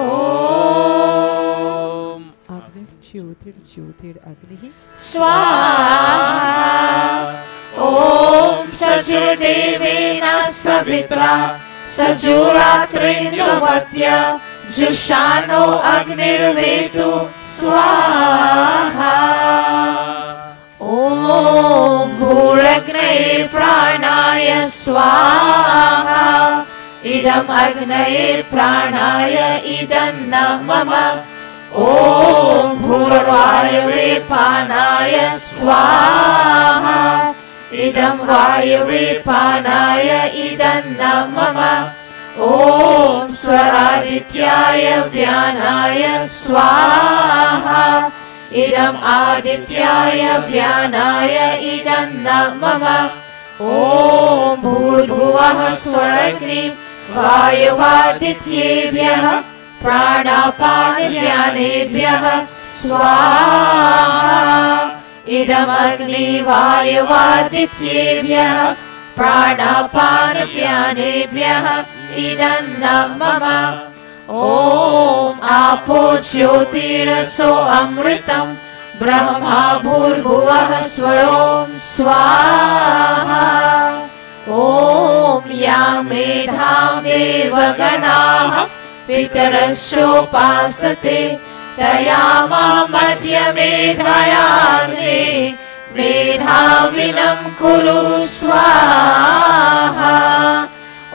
ज्योतिर्ज्योतिरग्निः स्वाहा ॐ सजुर्देवेन सवित्रा सजुरात्रेन्द्रवत्या जुषानो अग्निर्वेतु स्वाहा ॐ भूरग्नये प्राणाय स्वाहा इदम् अग्नये प्राणाय इदन्न मम ॐ भूर्वायवे पानाय स्वाहा इदं वायवे पानाय इदन्न मम ॐ स्वरादित्याय व्यानाय स्वाहा इदम् आदित्याय व्यानाय इदन्न मम ॐ भूर्भुवः स्वरग्नि वायुवादित्येभ्यः प्राणापानव्यानेभ्यः स्वाहा इदमग्निवायुवादित्येभ्यः प्राणापानव्यानेभ्यः इदन्न मम ॐ आपो ज्योतिरसो अमृतं ब्रह्मा भूर्भुवः स्वरों स्वाहा ॐ यां मेधां देवगणाः पितरश्चोपासते तयामहमद्यमेधयाग्ने मेधाविनं कुरु स्वाहा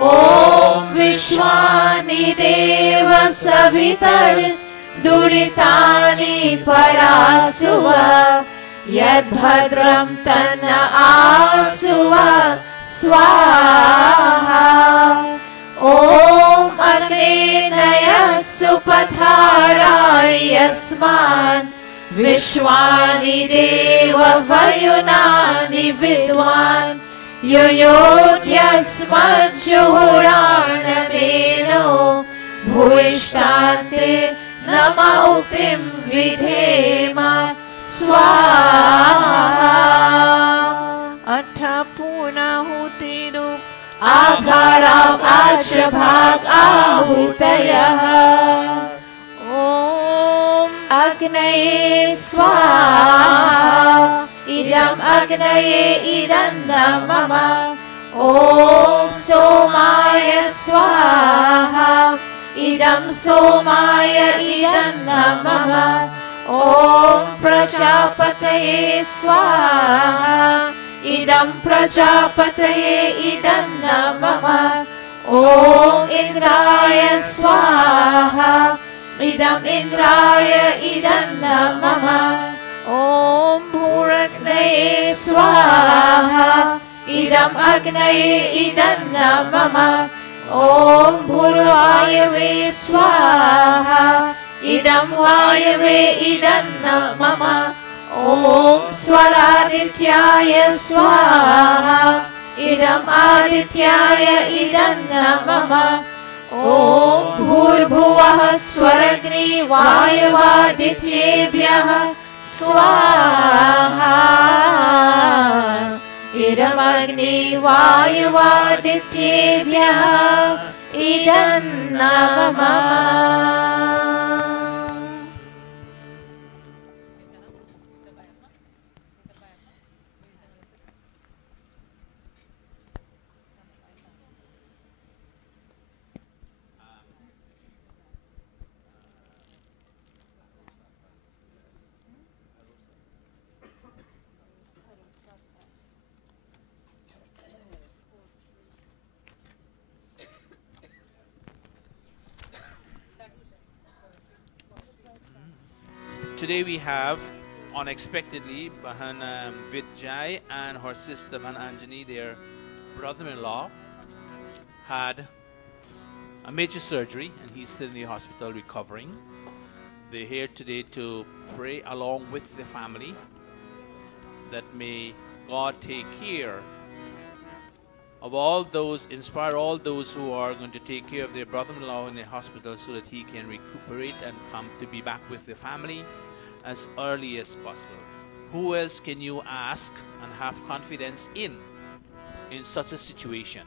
ॐ विश्वानि देव सवितर् दुरितानि परासुव यद्भद्रं तन्न आसुव स्वाहा ॐ अग्नेनय सुपथाराय यस्मान् विश्वानि देव वयुनानि विद्वान् युयोध्यस्मज्जुहुराणमेनो भूयिष्ठान्ते नम उक्तिं विधेम स्वाहा अथ पूर्णाहुतिरु आघाराव आचभाग आहूतयः ॐ अग्नये स्वाहा इदम् अग्नये इदन्न मम ॐ सोमाय स्वाहा idam somaya idam mama. Om Prajapataye Swaha. Idam Prajapataye idam mama. Om Indraya Swaha. Idam Indraya idam mama. Om Bhuratnaye Swaha. Idam Agnaye idam mama. Om Bhurvayave Swaha. Idam Vayave idam mama. Om Swaradityaya Swaha. Idam Adityaya idam mama. Om Bhurbhuvah Swaragni Vayavadityebhyah Swaha. Idam Agni Vayavadityebhyah idam mama. Today we have, unexpectedly, Bahan Vijay and her sister Bahan Anjani, their brother-in-law, had a major surgery and he's still in the hospital recovering. They're here today to pray along with the family that may God take care of all those, inspire all those who are going to take care of their brother-in-law in the hospital so that he can recuperate and come to be back with the family as early as possible. Who else can you ask and have confidence in such a situation?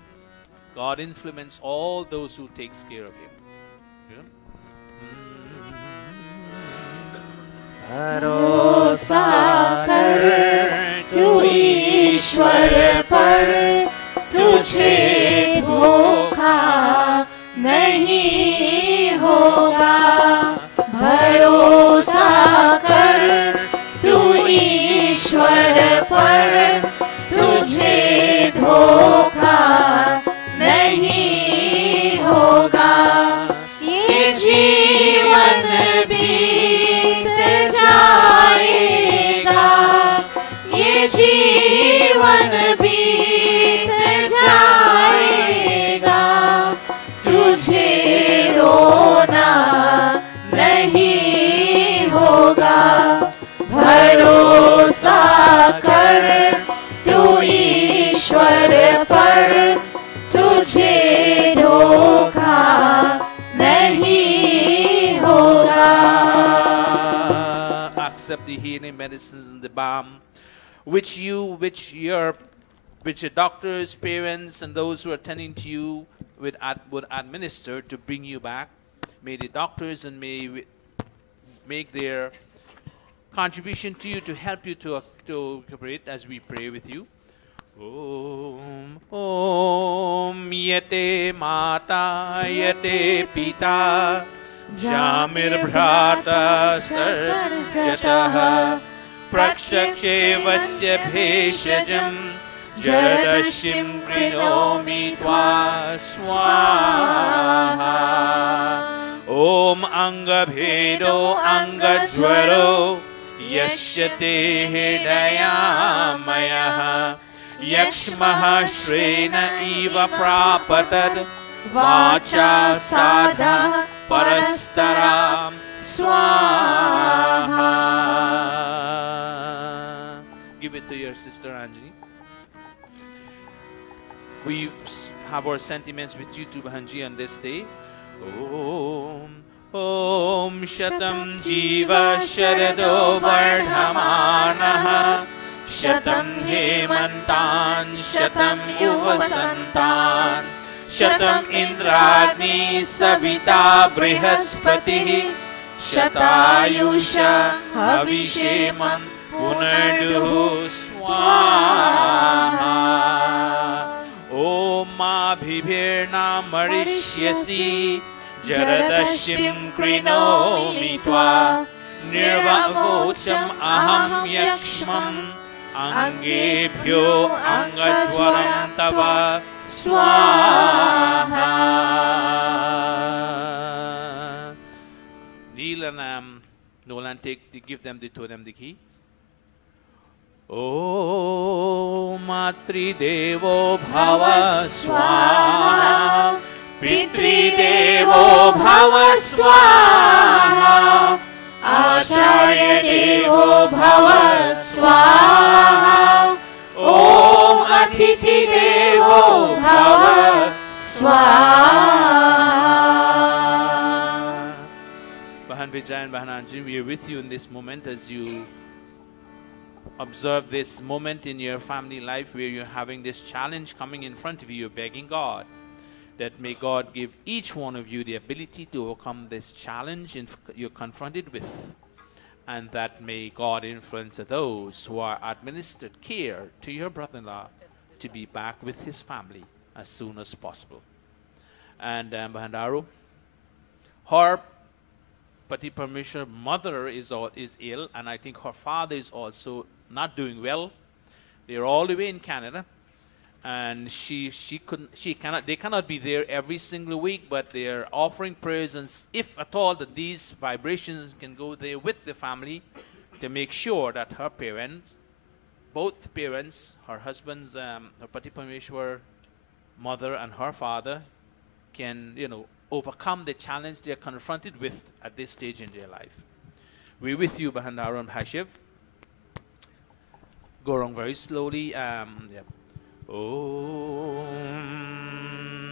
God influences all those who takes care of him. भरोसा कर तू ईश्वर पर, तुझे धोखा नहीं होगा। भरोसा कर तू ईश्वर पर, तुझे धोखा नहीं होगा। ये जीवन बीत जाएगा, ये जीवन बीत जाएगा, तुझे रोना नहीं होगा। भरोसा कर तू ईश्वर पर, तुझे धोखा नहीं होगा। Accept the healing medicines and the balm which your doctors, parents, and those who are attending to you would administer to bring you back. May the doctors and may make their contribution to you to help you to recuperate as we pray with you. Om Om Yate Mata Yate Pita Jamir Bhrata Sarjataha Prakshakshe Vasya Bheshajam Jaradashim Grinomi Tva Swaha. Om Anga Bhedo Anga Jwaro Yashyate Hidayamayaha Yakshmaha Shrena Eva Prapatad Vacha Sadha Parastaram Swaha. Give it to your sister Anjani. We have our sentiments with you to Bahanji on this day. Om Om Shatam Jiva Sharado Vardhamanaha Shatam Hemantan Shatam Yuvasantan Shatam Indragni Savita Brihaspati Shatayusha Havishemam Punarduhu Swaha. Om Abhibhirna Marishyasi Jaradashim krinomi tva nirvagocham aham yakshmam angebhyo angajwaram tava swaha. Kneel and Nolan give them the two of them the key. Om Matri Devo Bhava Swaha Pitri Devo Bhava Swaha Acharya Devo Bhava Swaha Om Atithi Devo Bhava Swaha. Bahan Vijay and Bahan Anjali, we are with you in this moment as you observe this moment in your family life where you're having this challenge coming in front of you. You're begging God that may God give each one of you the ability to overcome this challenge you're confronted with, and that may God influence those who are administered care to your brother-in-law to be back with his family as soon as possible. And Bahandaru, her Pati Parmeshwar mother is ill, and I think her father is also not doing well. They're all the way in Canada, and they cannot be there every single week, but they're offering prayers, and if at all that these vibrations can go there with the family to make sure that her parents, both parents, her husband's, her Pati Parmeshwar mother and her father, can, overcome the challenge they're confronted with at this stage in their life. We're with you, Bahandaru and Hashiv. Go wrong very slowly.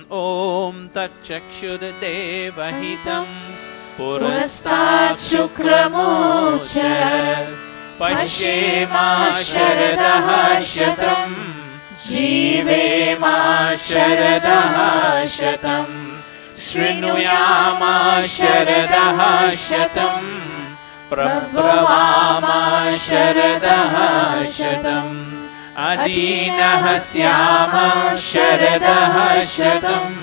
Om Tat Chakshura Deva Hitam Purastat Shukramochara Pashyema Sharadaha Shatam Jivema Sharadaha Shatam Srinuyama Sharadaha Shatam Prabhavama Sharadaha Shatam Adinaha Syama Sharadaha Shatam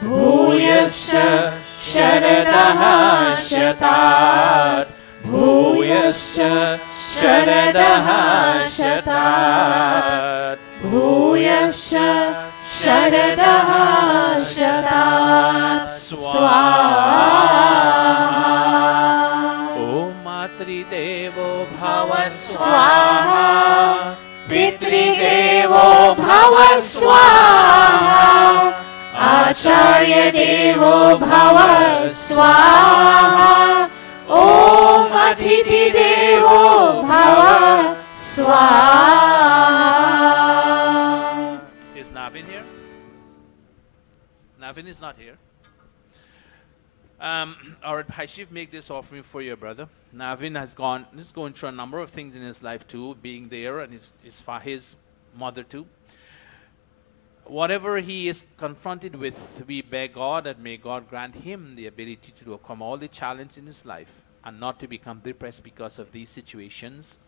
Bhuyasya Sharadaha Shatat Bhuyasya Sharadaha Shatat Bhuyasya Sharadaha Shatat Swaha. Om Matri Devo Bhava Swaha Pitri Devo Bhava Swaha Acharya Devo Bhava Swaha Om Atithi Devo Bhava Swaha. Is Navin here? Navin is not here. All right, Hashiv, make this offering for your brother. Navin is going through a number of things in his life too, being there, and his mother too. Whatever he is confronted with, we beg God that may God grant him the ability to overcome all the challenge in his life and not to become depressed because of these situations,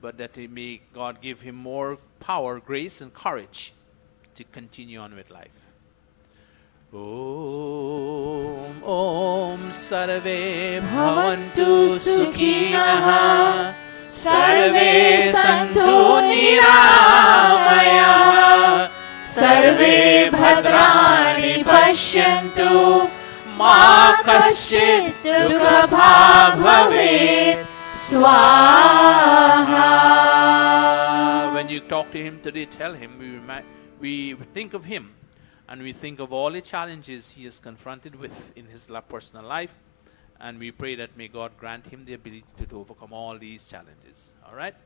but that may God give him more power, grace, and courage to continue on with life. Om Om Sarve Bhavantu Sukhinaha Sarve Santu Niramaya Sarve Bhadrani Pashyantu Ma Kaschit Dukha Bhavet Swaha. When you talk to him today, tell him we think of him, and we think of all the challenges he is confronted with in his personal life, and we pray that may God grant him the ability to overcome all these challenges. All right?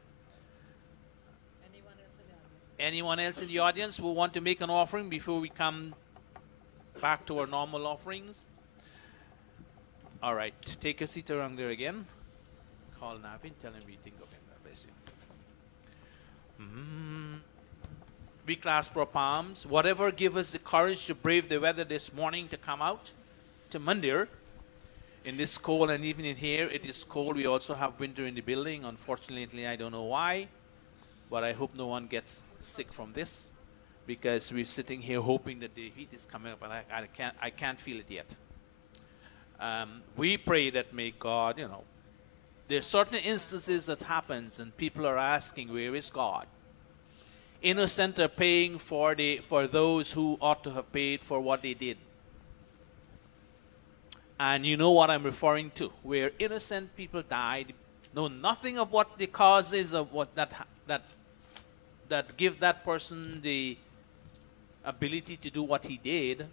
Anyone else in the audience who want to make an offering before we come back to our normal offerings? All right, take a seat around there again. Call Navin, tell him we think of him. God bless you. We clasp our palms. Whatever give us the courage to brave the weather this morning to come out to Mandir. In this cold, and even in here, it is cold. We also have winter in the building. Unfortunately, I don't know why, but I hope no one gets sick from this, because we're sitting here hoping that the heat is coming up, and I can't feel it yet. We pray that may God, you know, there are certain instances that happens and people are asking, where is God? Innocent are paying for those who ought to have paid for what they did. And you know what I'm referring to, where innocent people died, know nothing of what the cause is of what that give that person the ability to do what he did,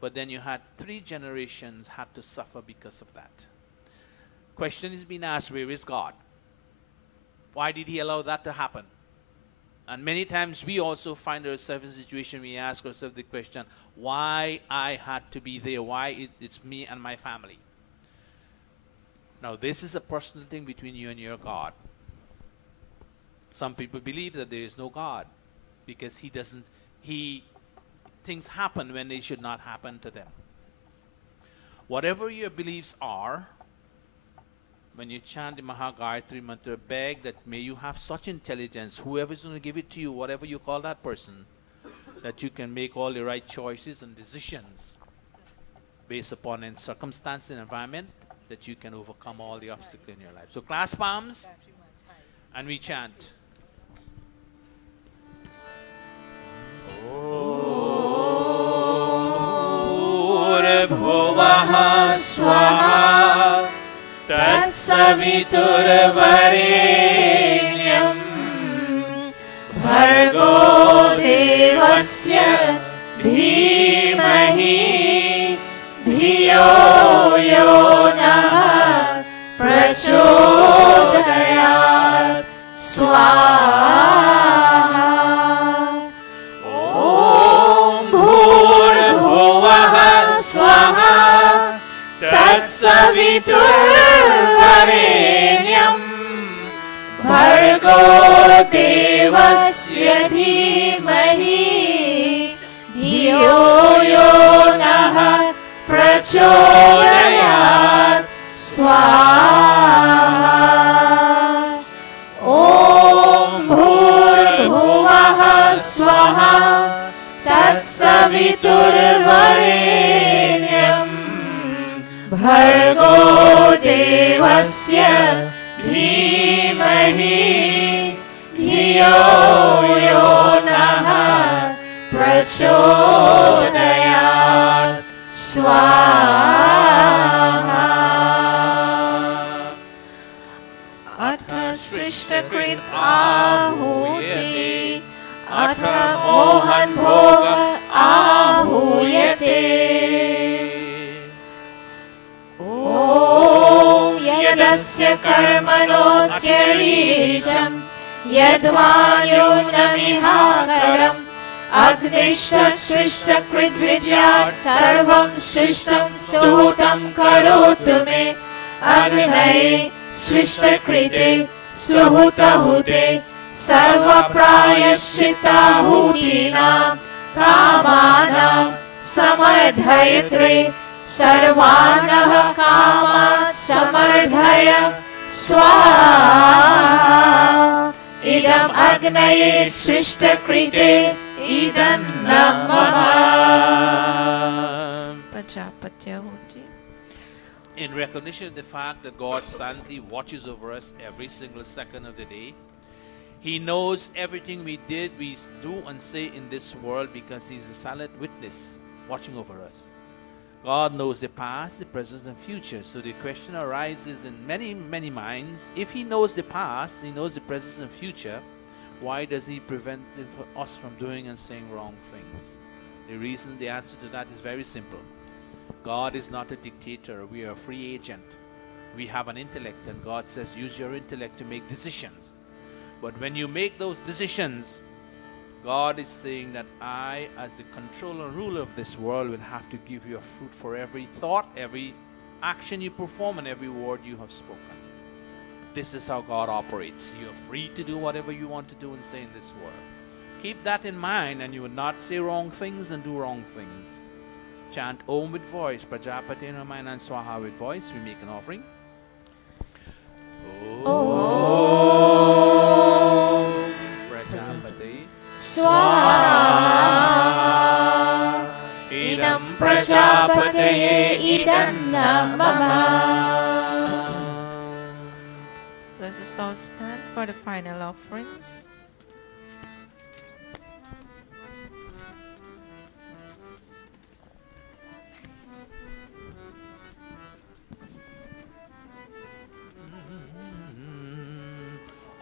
but then you had 3 generations had to suffer because of that. Question is being asked, where is God? Why did he allow that to happen? And many times we also find ourselves in a situation we ask ourselves the question, why I had to be there? Why it's me and my family? Now this is a personal thing between you and your God. Some people believe that there is no God because things happen when they should not happen to them. Whatever your beliefs are, when you chant the Mahagayatri mantra, beg that may you have such intelligence, whoever is going to give it to you, whatever you call that person, that you can make all the right choices and decisions based upon a circumstance and environment, that you can overcome all the obstacles in your life. So clasp palms and we chant. Bhuvah Swaha Tatsaviturvarenyam Bhargo Devasya Dhimahi Dhiyo Yonah Prachodayat Swaha Om Bhurbhuvah Swaha Tatsaviturvarenyam Bhargo Devasya Dhimahi Dhiyo Yonah Prachodayat Swaha Om Bhurbhuvah Swaha Tatsaviturvarenyam Bhargo Devasya Dhimahi Dhiyo Yonah Prachodayat Swaha Atha Srishtakrit Ahuti Atha Mohan Bhoga Ahuyate Yadasya karmanotyarisham yadvanyunamihakaram Agnishta shrishta kridvidyat sarvam shrishtam suhutam karotu me Agnaye shrishta krite suhutahute sarva prayashita hutinam kamanam samardhayatre Sarvanah kama samardhaya swaha Idam agnaye shrishta krite idam namaha Prajapatyahuti. In recognition of the fact that God silently watches over us every single second of the day, He knows everything we did, we do and say in this world because He's a silent witness watching over us. God knows the past, the present, and future. So the question arises in many, many minds. If He knows the past, He knows the present and future, why does He prevent us from doing and saying wrong things? The answer to that is very simple. God is not a dictator. We are a free agent. We have an intellect, and God says, use your intellect to make decisions. But when you make those decisions, God is saying that I, as the controller and ruler of this world, will have to give you a fruit for every thought, every action you perform, and every word you have spoken. This is how God operates. You are free to do whatever you want to do and say in this world. Keep that in mind, and you will not say wrong things and do wrong things. Chant Om with voice, Prajapati Ramayana and Swaha with voice. We make an offering. Om Prajapati Swaha Idam Prajapataye idam Namah. Let us all stand for the final offerings.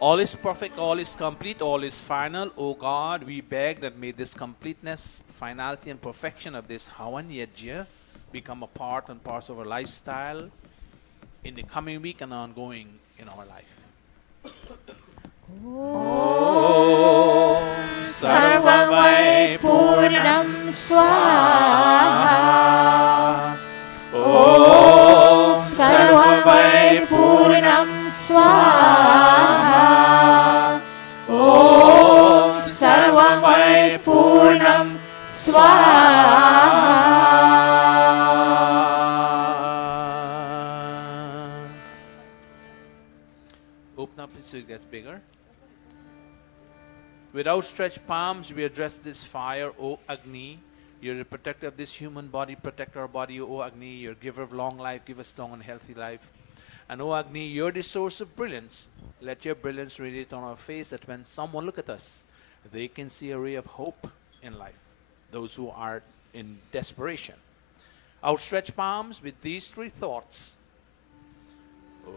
All is perfect, all is complete, all is final. O God, we beg that may this completeness, finality and perfection of this Havan Yajna become a part and parcel of our lifestyle in the coming week and ongoing in our life. Om Sarvamay Purnam Swaha. Om Sarvamay Purnam Swaha. Om Sarvamay Purnam Swaha. Open up so it gets bigger. With outstretched palms, we address this fire, O Agni. You're the protector of this human body. Protect our body, O Agni. You're giver of long life. Give us long and healthy life. And O Agni, you're the source of brilliance. Let your brilliance radiate on our face that when someone look at us, they can see a ray of hope in life. Those who are in desperation. Outstretched palms with these three thoughts. Om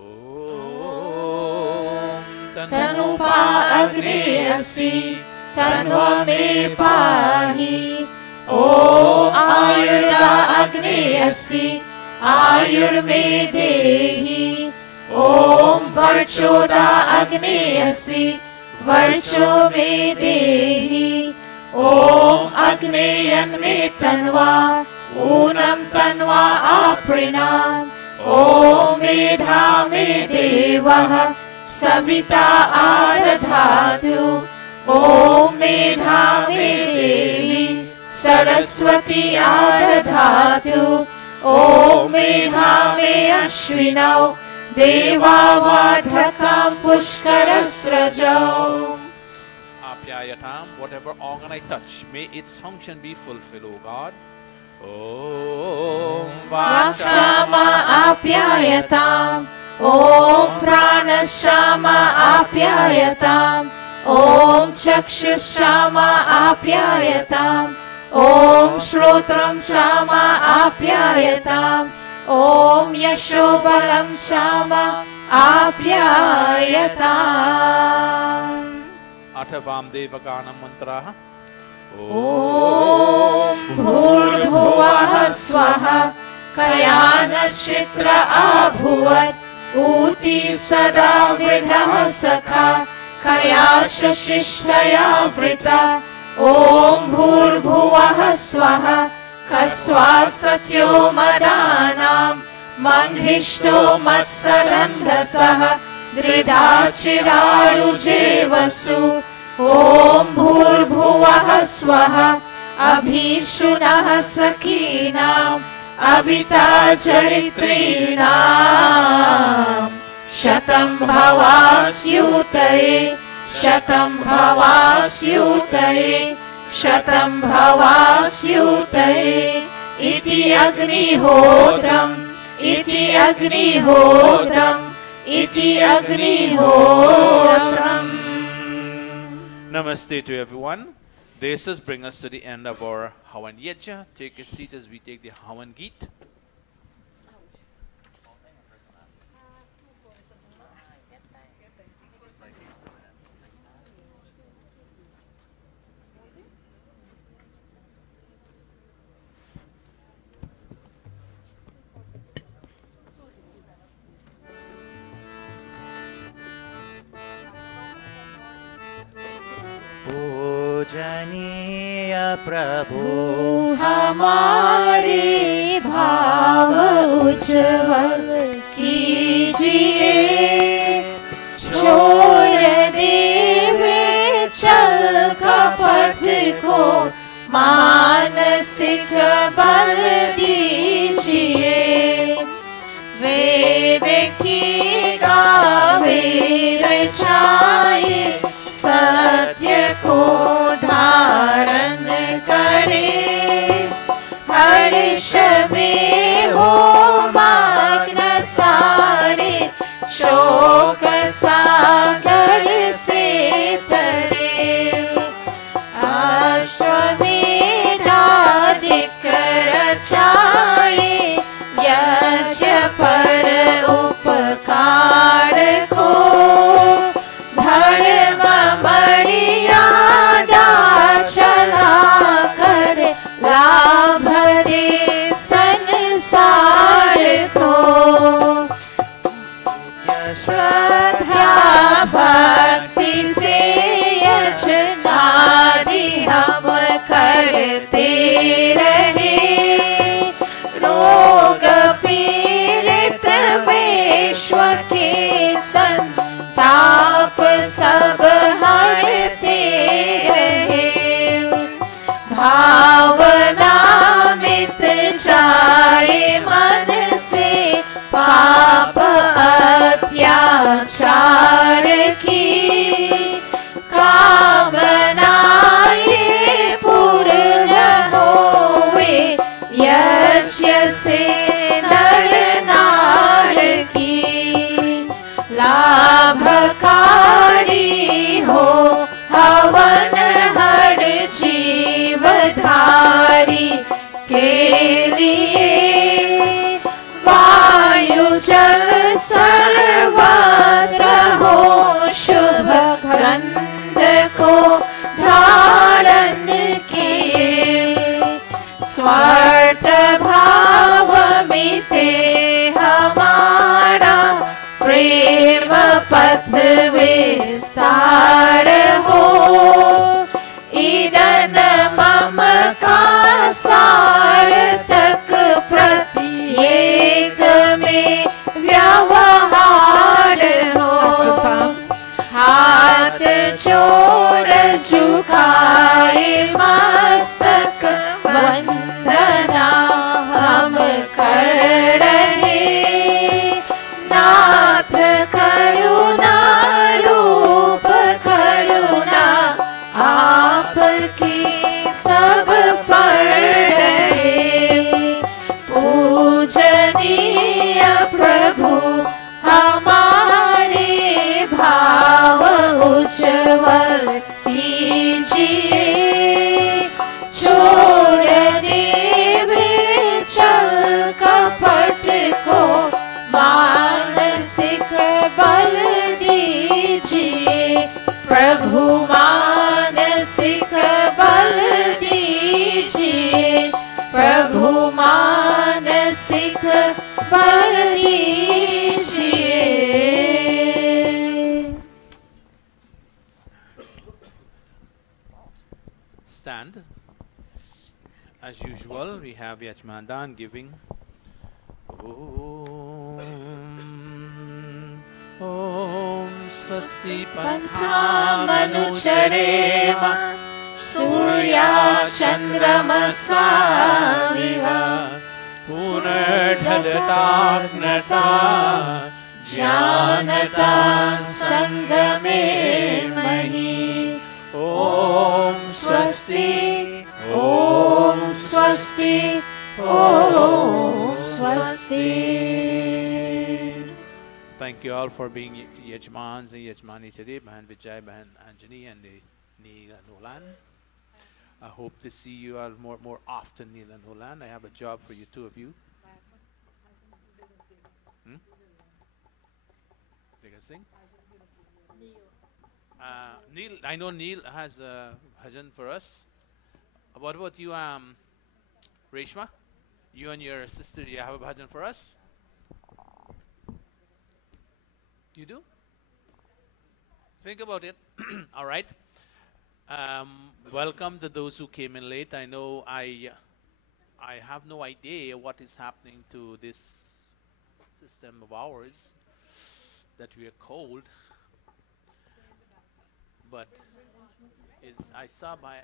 Tanupa Agni Asi Tanva Me Pahi. Om Ayurda Agni Asi Ayur Me Dehi. Om Varchoda Agni Asi Varcho Me Dehi. Om Agneyan Me Tanva Unam Tanva Aprinam. Om Medha Me Devaha Savita Aradhatu. Om Medha Me Devi Saraswati Aradhatu. Om Medha Me Ashwinau Devavadhakam Pushkarasrajau. Apyayatam, whatever organ I touch, may its function be fulfilled, O God. Om Vakshama Apyayatam. Om Pranashama Apyayatam. Om Chakshushama Apyayatam. Om Shrotram Chama Apyayatam. Om Yashobalam Chama Apyayatam. Atavam Devaganam Mantraha. Om Bhurbhuvah Swaha Kayana Shitra Abhuvat Uti Sada Vidha Sakha Kayasha Shishtaya Vrita. Om Bhurbhuvah Swaha Kaswa Satyo Madanam Manghishto Matsarandhasaha Dridachiraru Jevasu. Om Bhurbhuvah Swaha Abhishunah Sakinam Avita Charitrinam Shatam Bhavasyutaye Shatam Bhavasyutaye Shatam Bhavasyutaye Iti Agnihotram Iti Agnihotram Iti Agnihotram. Namaste to everyone. This has bring us to the end of our Havan Yajna. Take a seat as we take the Havan Geet. पूजनीय प्रभु हमारे भाव उज्ज्वल कीजिए, छोड़ देवे चल कपट को मानसिक बल दीजिए। वेद की गावे रचाए, सत्य को धारण करे, हर्ष में हो श्रद्धा भक्ति से यजनादि हम करते रहे, रोग पीड़ित विश्व के संताप सब हरते रहे, भावना मिट जाए मन से पाप अत्याचार की, कामनाएं पूर्ण होवे यज्ञ से नर नार की, लाभकारी हो हवन हर जीवधारी के लिए, वायु जल सर्वत्र हो शुभ गंध को धारण किए, स्वार्थ भाव मिटे हमारा प्रेम पथ विस्तार हो, ईदन मम का सार्थक प्रत्येक में व्यवहार हो, हाथ जोड़ झुकाए मस्तक वंदना हम कर रहे, नाथ करुणा रूप करुणा आपकी सब पढ़ रहे, पूजनीय प्रभु हमारे भाव उज्ज्वल कीजिए, छोड़ देवे चल कपट को मानसिक बल दीजिए, प्रभु मानसिक बल दीजिए, प्रभु मानसिक बल दीजिए। Stand. As usual, we have Yajmandan giving. Om Swasti पन्थामनुचरेम Surya चन्द्रमसा विवा, पुनर्ढलताग्नता जानता संगमे मही, ओम स्वस्ति ओम स्वस्ति ओम स्वस्ति। Thank you all for being Yajmans and Yajmani today, Bahan Vijay, Bahan Anjani and Neela Nolan. I hope to see you all more often, Neela Nolan. I have a job for you, two of you. They can sing? Neil, I know Neil has a bhajan for us. What about you, Reshma? You and your sister, do you have a bhajan for us? You do? Think about it. All right. Welcome to those who came in late. I know I have no idea what is happening to this system of ours that we are called. But I saw my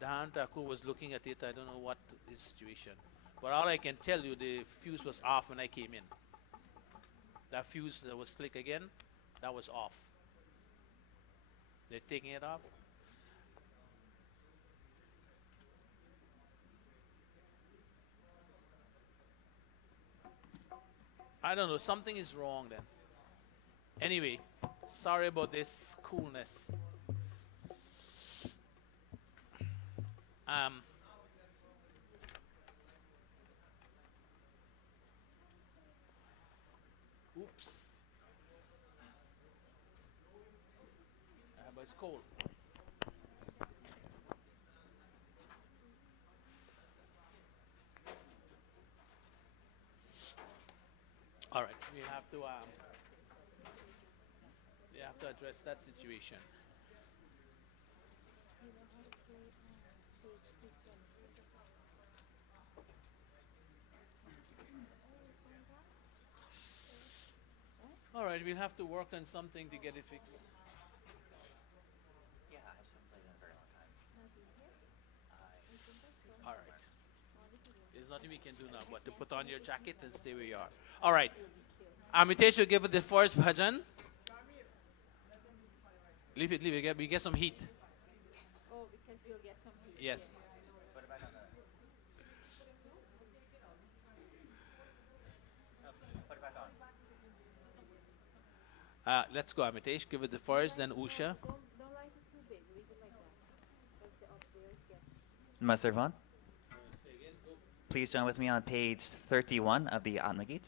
Dayananda Thakur was looking at it. I don't know what is the situation. But all I can tell you, the fuse was off when I came in. That fuse that was click again, that was off. They're taking it off. I don't know, something is wrong then. Anyway, sorry about this coolness. Oops. But it's cold. All right. we have to address that situation. All right, we'll have to work on something to get it fixed. All right. There's nothing we can do now but to put on your jacket and stay where you are. All right. Amitesh will give it the first bhajan. Leave it, leave it. We get some heat. Oh, because we'll get some heat. Yes. Let's go, Amitesh. Give it the first, then Usha. Don't light it too big. Leave it like that. Because the upstairs gets... Master Vaughn, please join with me on page 31 of the Atmagit.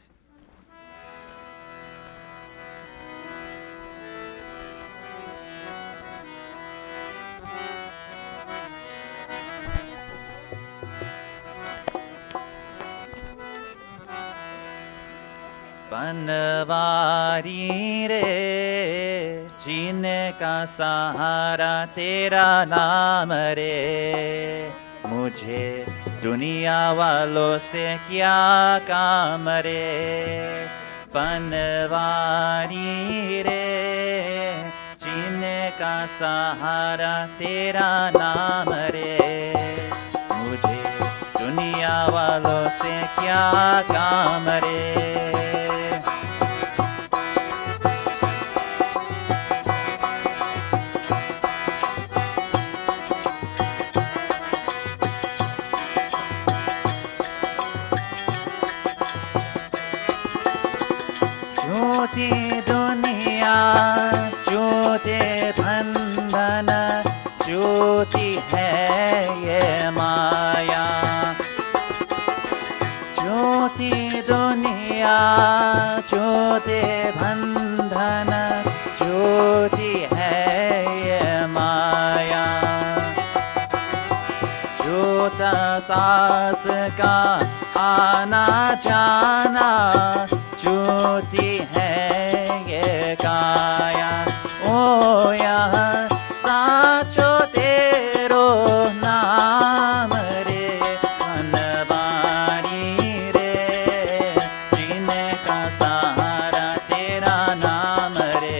Banwari रे जीने का सहारा तेरा नाम रे मुझे दुनिया वालों से क्या काम रे बनवारी रे जीने का सहारा तेरा नाम रे मुझे दुनिया वालों से क्या काम रे झूठी दुनिया झूठे बंधन झूठी है ये माया झूठी दुनिया झूठे बंधन झूठी है ये माया झूठा सास का आना जाना झूठी है ये काया ओ यहाँ साचो तेरो नाम रे बनवारी रे जीने का सहारा तेरा नाम रे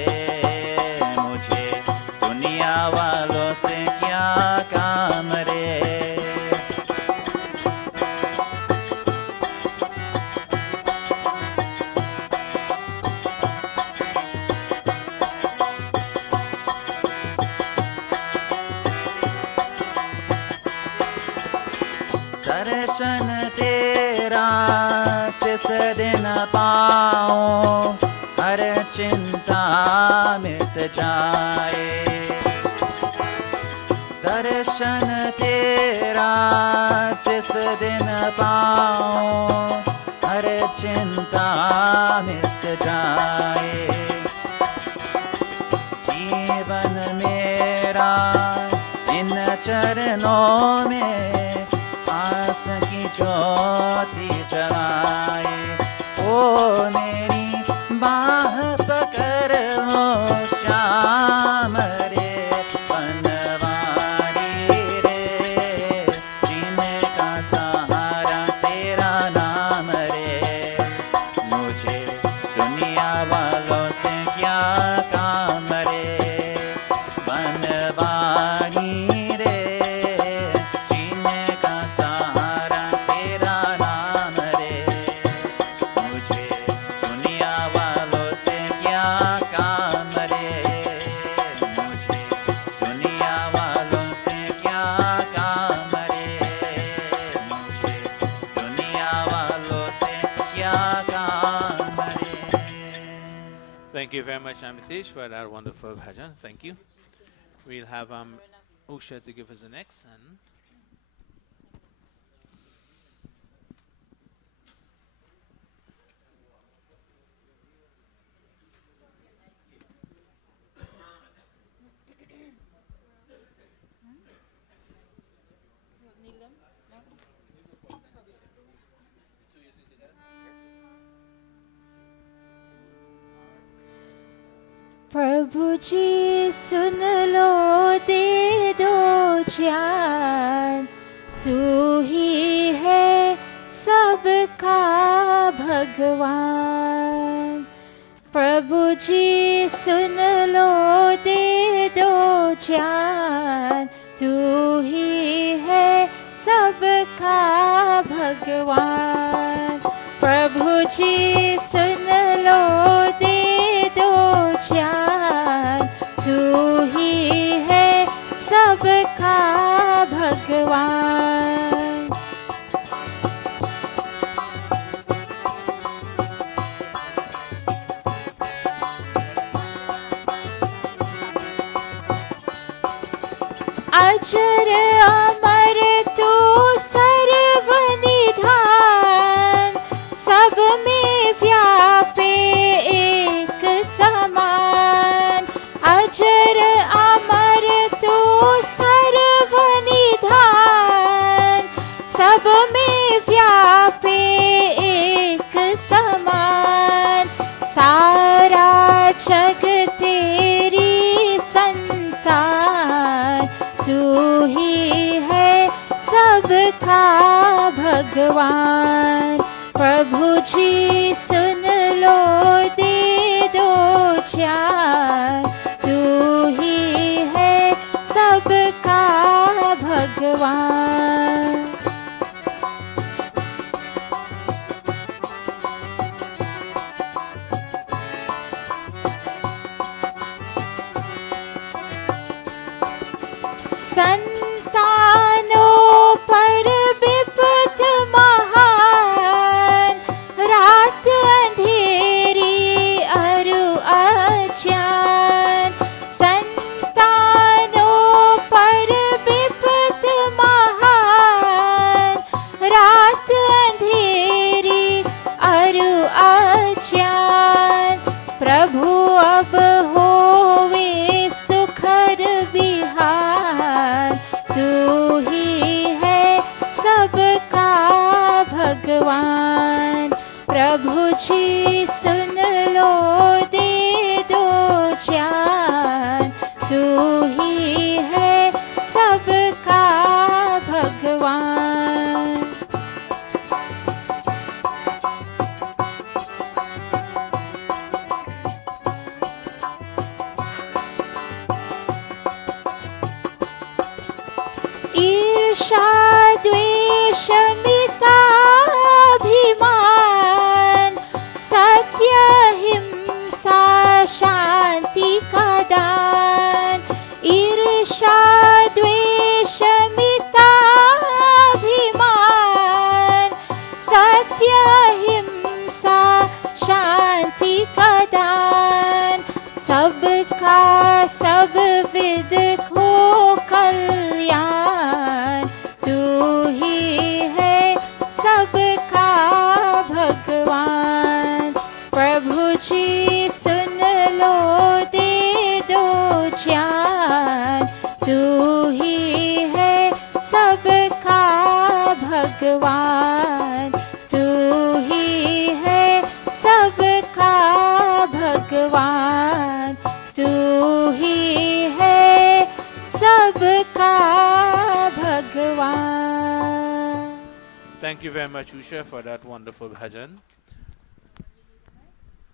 मुझे दुनिया वालों से क्या काम रे दर्शन तेरा जिस दिन पाऊं हर चिंता मिट जाए दर्शन तेरा जिस दिन पाऊं हर चिंता मिट जाए जीवन मेरा इन चरणों में आस की ज्योति जलाए ओ मेरी बाह पकड़ लो श्याम रे बनवारी रे जीने का सहारा तेरा नाम रे मुझे दुनिया वालों से क्या काम रे बनवारी रे जीने का सहारा तेरा नाम रे मुझे दुनिया वालों से क्या काम रे मुझे दुनिया वालों से क्या काम रे मुझे दुनिया वालों से क्या काम रे Thank you very much, Amitesh, for that wonderful bhajan. Thank you. We'll have Usha to give us the next. And प्रभु जी सुन लो दे दो ज्ञान, तू ही है सबका भगवान। प्रभु जी सुन लो दे दो ज्ञान, तू ही है सबका भगवान। प्रभु जी सुन लो दे दो ज्ञान, तू ही है सबका भगवान। अजर अमर तू सर्वनिधान, सब में व्यापे एक समान। अजर अमर तू सर्वनिधान, सब में व्यापे एक समान। सारा जग तेरी संतान, तू ही है सबका भगवान। प्रभु जी सुन लो दे दो ज्ञान, तू ही है सबका भगवान। संतानों पर विपद महान, रात अंधेरी अरु अज्ञान। संतानों पर विपद महान, रात अंधेरी अरु अज्ञान। प्रभु अब होवे सुखद विहार, तू ही है सबका भगवान। प्रभु जी सुन लो दे दो ज्ञान, तू ही है सबका भगवान। ईर्षा द्वेष मिताभिमान, सत्य हिंसा शांति का दान। ईर्षा द्वेष मिताभिमान, सत्य हिंसा शांति का दान। सबका सब विद को कल्याण, तू ही है सबका भगवान। प्रभु जी सुन लो दे दो ज्ञान, तू ही है सबका भगवान। तू ही है सबका भगवान, तू ही है सबका भगवान। Thank you very much, Usha, for that wonderful bhajan.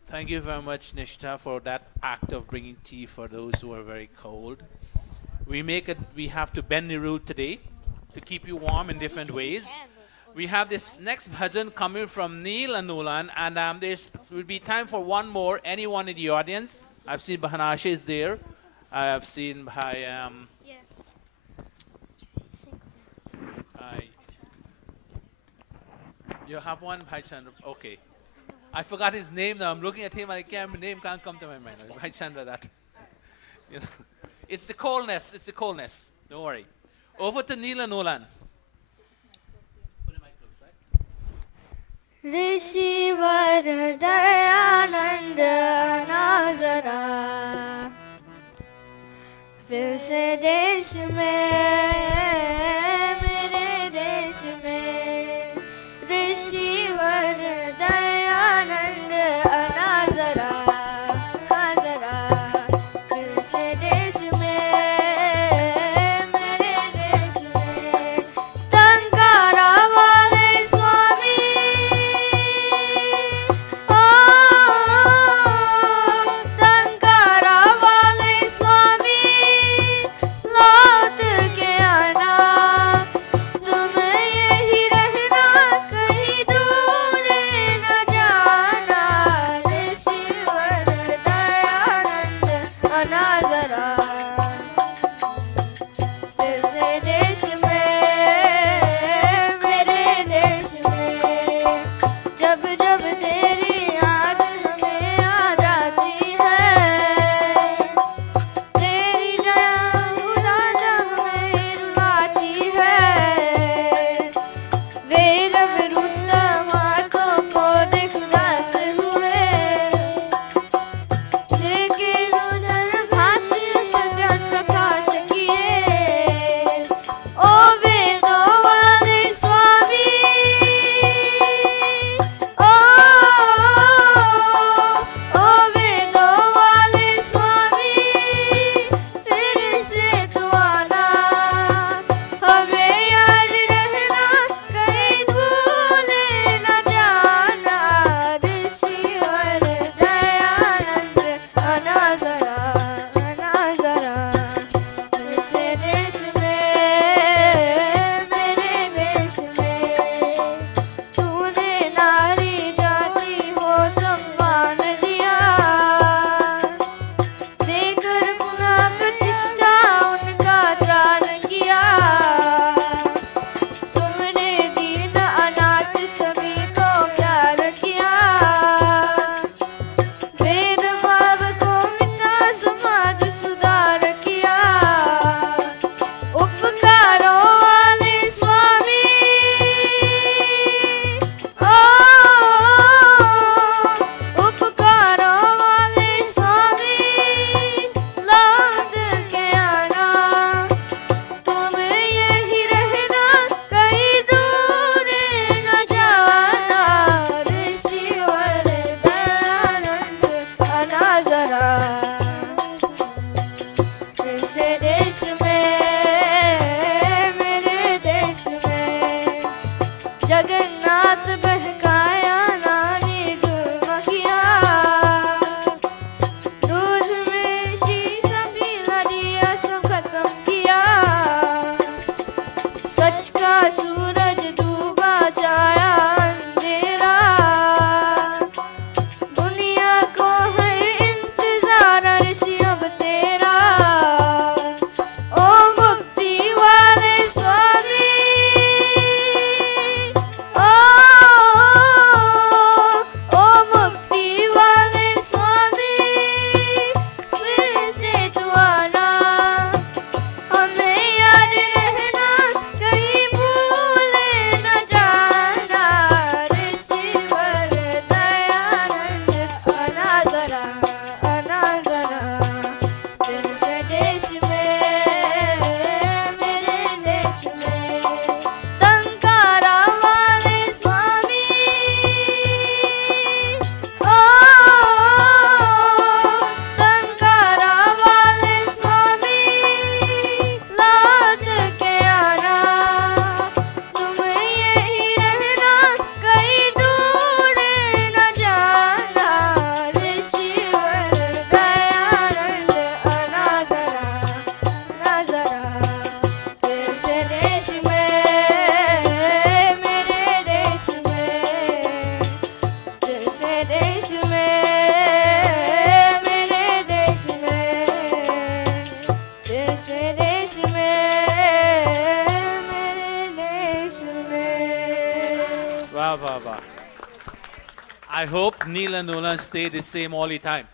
Thank you very much, Nishtha, for that act of bringing tea for those who are very cold. We have to bend the rule today to keep you warm in different ways. We have this next bhajan coming from Neil and Nolan, and there will be time for one more. Anyone in the audience? I've seen Maharishi is there. I have seen you have one, Bhai Chandra. Okay. I forgot his name now. I'm looking at him and I can't, name can't come to my mind. Bhai Chandra, that. You know, it's the coldness. It's the coldness. Don't worry. Over to Neil and Nolan. Put the mic close, right? ऋषिवर दयानंद नाजरा, फिर से देश में मेरे देश में। ऋषिवर Dayanand नाजरा नाजरा hope Neil and Nolan stay the same all the time.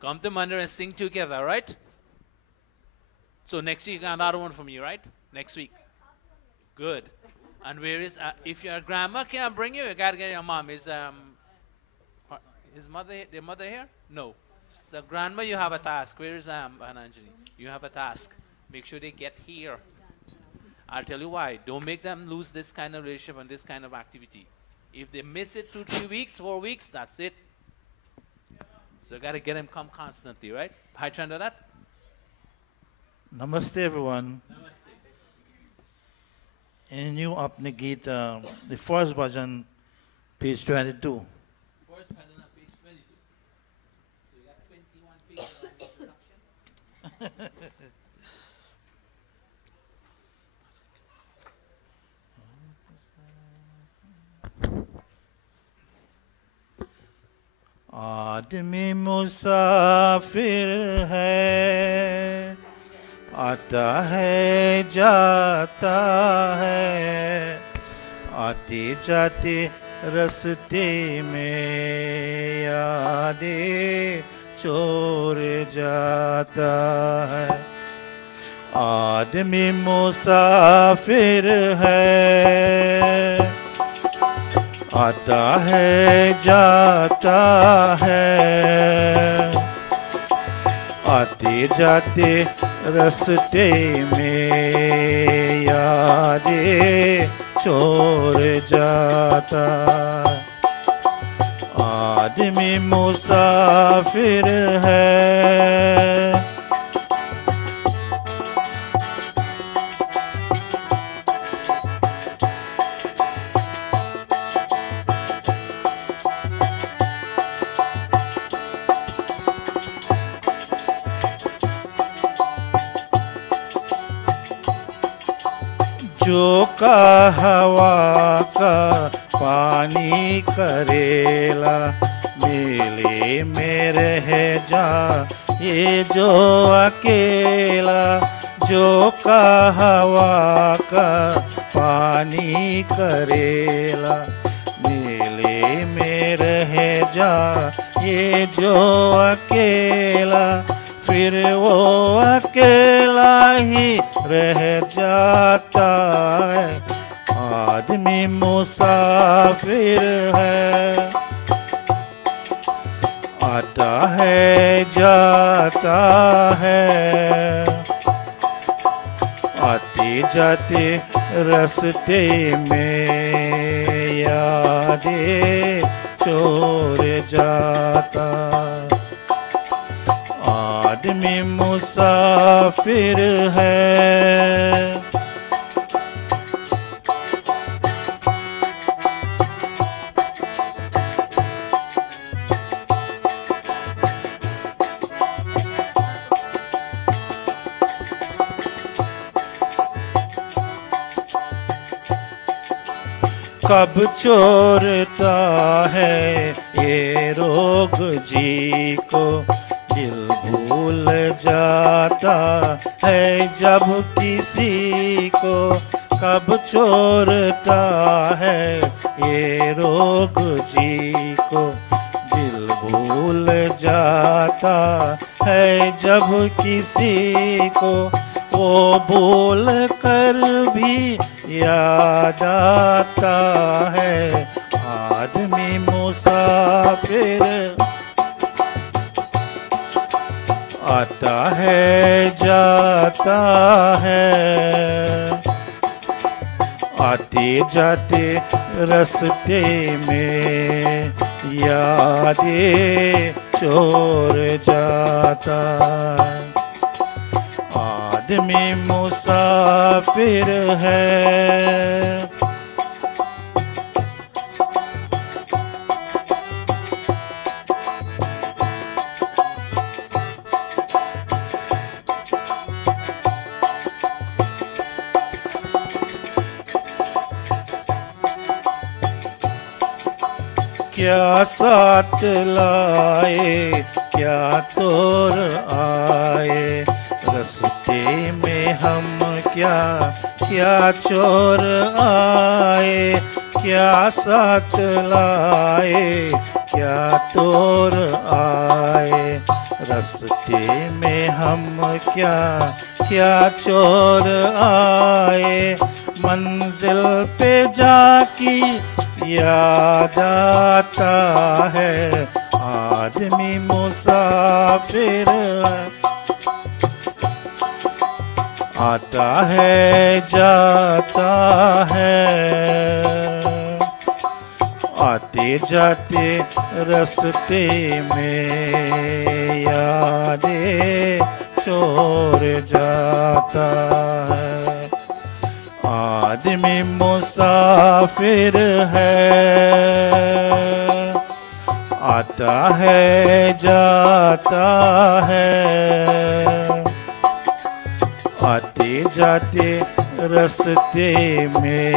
Come to Mandir and sing together, right? So next week, another one from you, right? Next week. Good. And where is, if your grandma can't bring you, you gotta get your mom. Is mother, their mother here? No. So grandma, you have a task. Where is Ananjali? You have a task. Make sure they get here. I'll tell you why. Don't make them lose this kind of relationship and this kind of activity. If they miss it 2, 3 weeks, 4 weeks, that's it. So you gotta get them come constantly, right? Hi, Chandarat. Namaste, everyone. Namaste. In New Apne Geet, the first bhajan, page 22. First bhajan on page 22. So you got 21 pages of introduction. आदमी मुसाफिर है, आता है जाता है, आते जाते रास्ते में यादें छोड़ जाता है। आदमी मुसाफिर है, आता है जाता है, आते जाते रास्ते में यादें छोड़ जाता। आदमी मुसाफिर है, जो का हवा का पानी करेला, मेले में रह जा ये जो अकेला। जो का हवा का पानी करेला, मेले में रह जा ये जो अकेला। फिर वो अकेला ही रह जाता है। आदमी मुसाफिर है, आता है जाता है, आते जाते रास्ते में यादें छोड़ जाता। आदमी मुसाफिर है। कब चोरता है ये रोग जी को, दिल भूल जाता है जब किसी को। कब चोरता है ये रोग जी को, दिल भूल जाता है जब किसी को। वो भूल कर भी याद आता है। आदमी मुसाफिर, आता है जाता है, आते जाते रास्ते में यादें छोड़ जाता। आदमी मुसाफिर है। क्या साथ लाए क्या तोर आए, रास्ते में हम क्या क्या चोर आए। क्या साथ लाए, क्या तोर आए, रास्ते में हम क्या क्या चोर आए, मंजिल पे जाकी याद आता है, आदमी मुसाफिर आता है जाता है, आते जाते रास्ते में यादें छोड़ जाता है, आदमी मुसाफिर है, आता है जाता है, आते जाते रास्ते में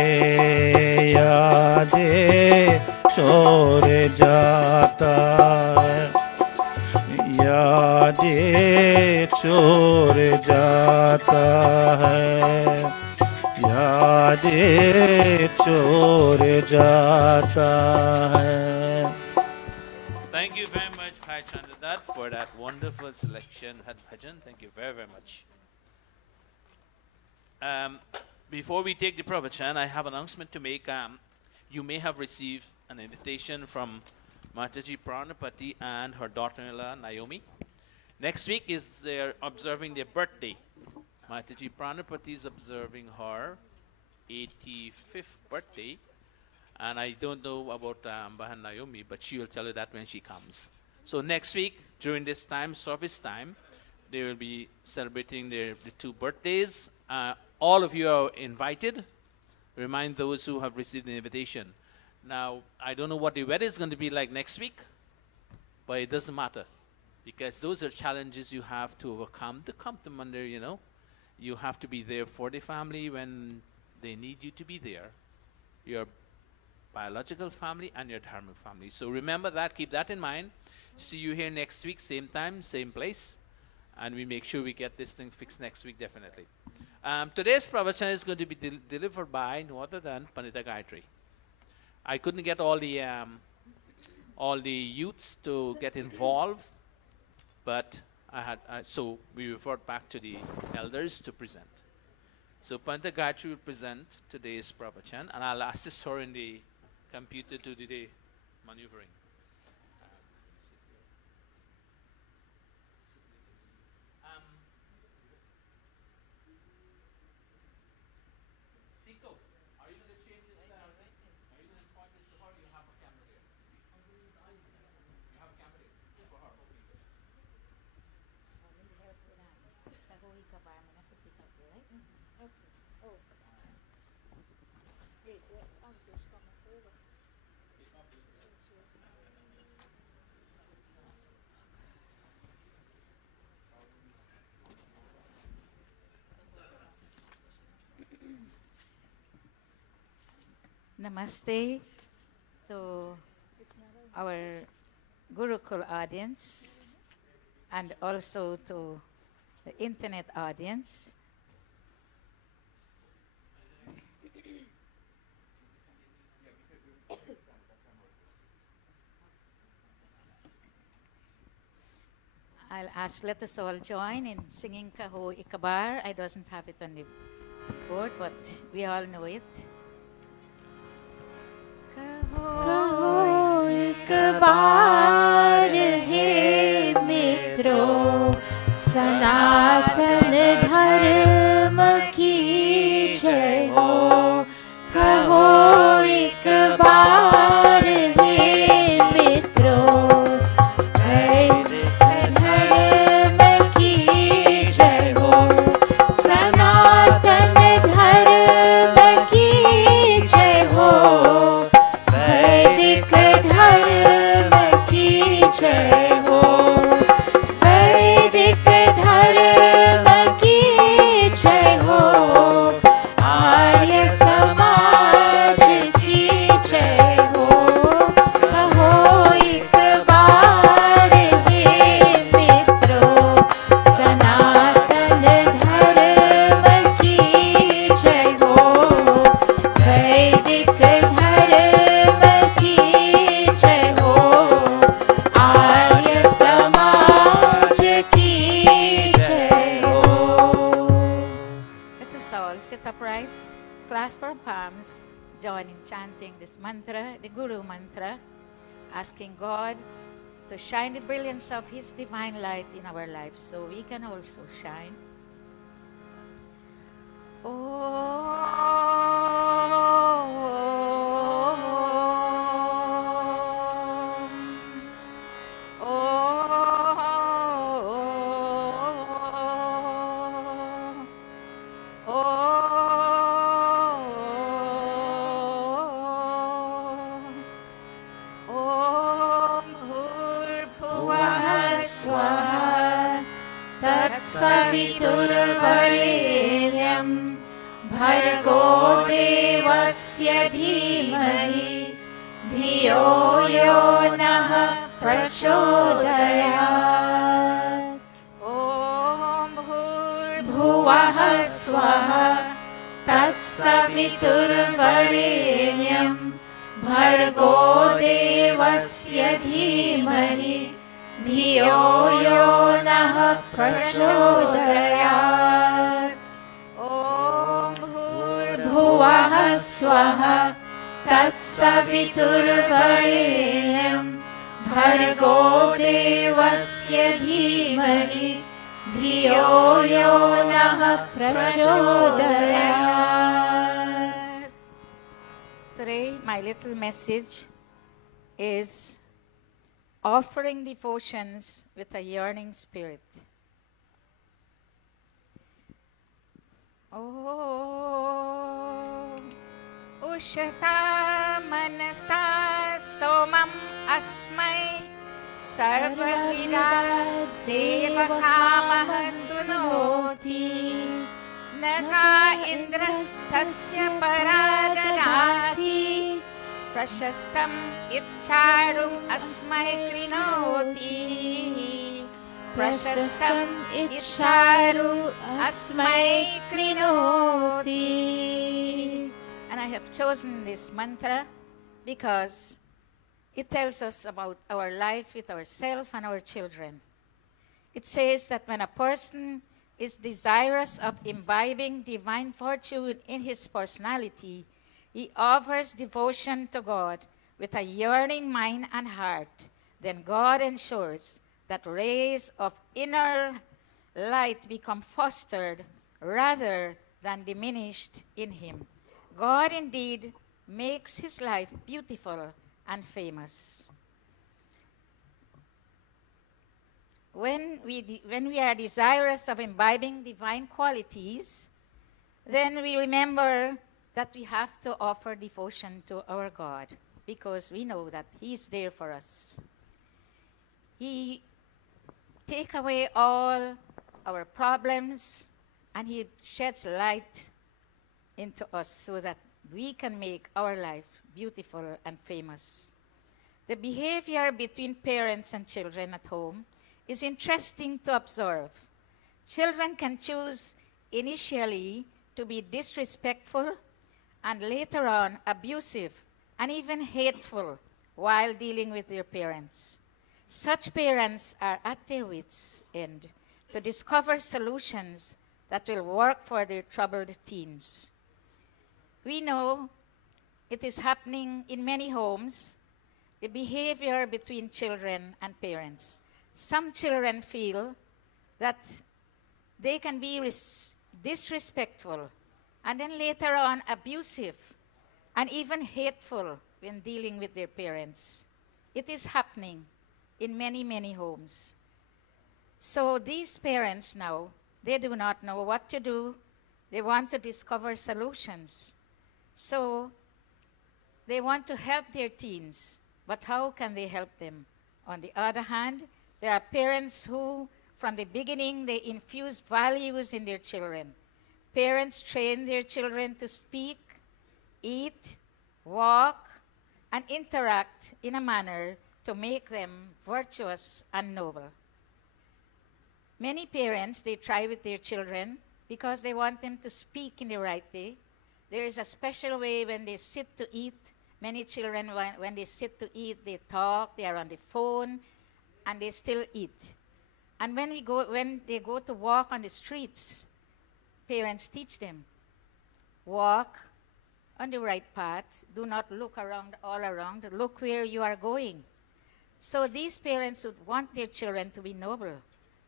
यादें छोड़ जाता है, यादें छोड़ जाता है, यादें छोड़ जाता है. Thank you very much, Bhai Chandradat, for that wonderful selection, Bhajan. Thank you very, very much. Before we take the pravachan, I have an announcement to make. You may have received an invitation from Mataji Pranapati and her daughter-in-law Naomi. Next week is they're observing their birthday. Mataji Pranapati is observing her 85th birthday. And I don't know about Bahan Naomi, but she will tell you that when she comes. So next week, during this time, service time, they will be celebrating the two birthdays. All of you are invited. Remind those who have received the invitation. Now, I don't know what the weather is going to be like next week, but it doesn't matter, because those are challenges you have to overcome to come to Mandir, you know. You have to be there for the family when they need you to be there. Your biological family and your dharmic family. So remember that, keep that in mind. See you here next week, same time, same place. And we make sure we get this thing fixed next week, definitely. Today's pravachan is going to be delivered by no other than Pandita Gayatri. I couldn't get all the youths to get involved, but so we referred back to the elders to present. So Pandita Gayatri will present today's pravachan, and I'll assist her in the computer to do the maneuvering. Siko, are you going to change this? Are you going to point this to her? You have a camera there. You have a camera there for her. Namaste to our Gurukul audience and also to the internet audience. I'll ask, let us all join in singing Kaho Ikabar. I doesn't have it on the board, but we all know it. कहो एक बार हे मित्रों, सनातन धर्म की जय हो। कहो एक बार हे मित्रों, वैदिक धर्म की जय हो। सनातन धर्म की जय हो। वैदिक धर्म की जय हो। वैदिक धर्म upright, clasp our palms, join in chanting this mantra, the Guru mantra, asking God to shine the brilliance of His divine light in our lives so we can also shine. सवितुर्वरेण्यं भर्गो देवस्य धीमहि धियो यो नः प्रचोदयात् ॐ भूर्भुवः स्वः तत्सवितुर्वरेण्यं भर्गो देवस्य धीमहि धियो यो नः प्रचोदयात् ॐ भूर्भुवः स्वः तत्सवितुर्वरेण्यं भर्गो देवस्य धीमहि धियो यो नः प्रचोदयात्. Today, my little message is offering devotions with a yearning spirit. Oh, Ushata manasa somam asmai sarvavida devakamah sunoti naga indrastasya paradadati prashastam itcharum asmai krinoti prashastam itcharum asmai krinoti. And I have chosen this mantra because it tells us about our life with ourselves and our children. It says that when a person is desirous of imbibing divine fortune in his personality, he offers devotion to God with a yearning mind and heart. Then God ensures that rays of inner light become fostered rather than diminished in him. God indeed makes his life beautiful and famous. When we are desirous of imbibing divine qualities, then we remember that we have to offer devotion to our God because we know that He is there for us. He takes away all our problems and He sheds light into us so that we can make our life beautiful and famous. The behavior between parents and children at home is interesting to observe. Children can choose initially to be disrespectful and later on abusive and even hateful while dealing with their parents. Such parents are at their wits' end to discover solutions that will work for their troubled teens. We know it is happening in many homes, the behavior between children and parents. Some children feel that they can be disrespectful and then later on abusive and even hateful when dealing with their parents. It is happening in many, many homes. So these parents now, they do not know what to do. They want to discover solutions. So they want to help their teens, but how can they help them? On the other hand, there are parents who, from the beginning, they infuse values in their children. Parents train their children to speak, eat, walk, and interact in a manner to make them virtuous and noble. Many parents, they try with their children because they want them to speak in the right way. There is a special way when they sit to eat. Many children, when they sit to eat, they talk, they are on the phone, and they still eat. And when they go to walk on the streets, parents teach them. walk on the right path. Do not look around, all around. Look where you are going. So these parents would want their children to be noble.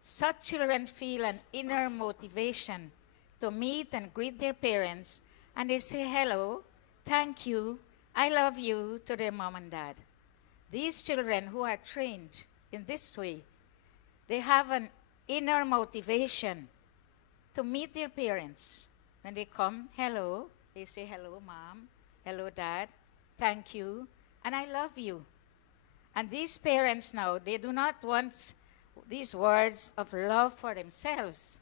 Such children feel an inner motivation to meet and greet their parents, and they say hello, thank you, I love you to their mom and dad. These children who are trained in this way, they have an inner motivation to meet their parents. When they come, hello, they say hello, mom, hello, dad, thank you, and I love you. And these parents now, they do not want these words of love for themselves,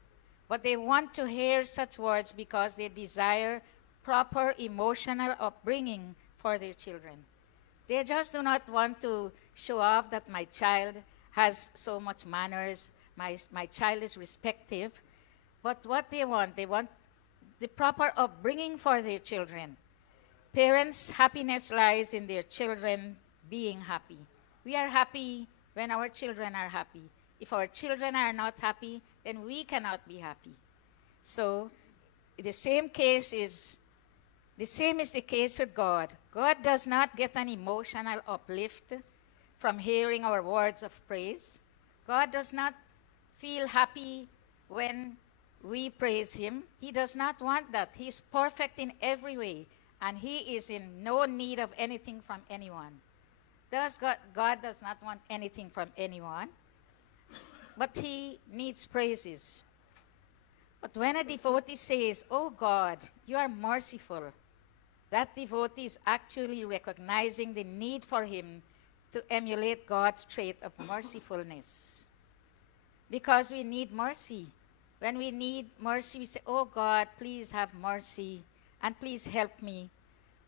but they want to hear such words because they desire proper emotional upbringing for their children. They just do not want to show off that my child has so much manners, my child is respective, but what they want the proper upbringing for their children. Parents' happiness lies in their children being happy. We are happy when our children are happy. If our children are not happy, then we cannot be happy. So the same is the case with God. God does not get an emotional uplift from hearing our words of praise. God does not feel happy when we praise him. He does not want that. He is perfect in every way, and he is in no need of anything from anyone. God does not want anything from anyone, but he needs praises. But when a devotee says, "Oh God, you are merciful," that devotee is actually recognizing the need for him to emulate God's trait of mercifulness. Because we need mercy. When we need mercy, we say, "Oh God, please have mercy and please help me."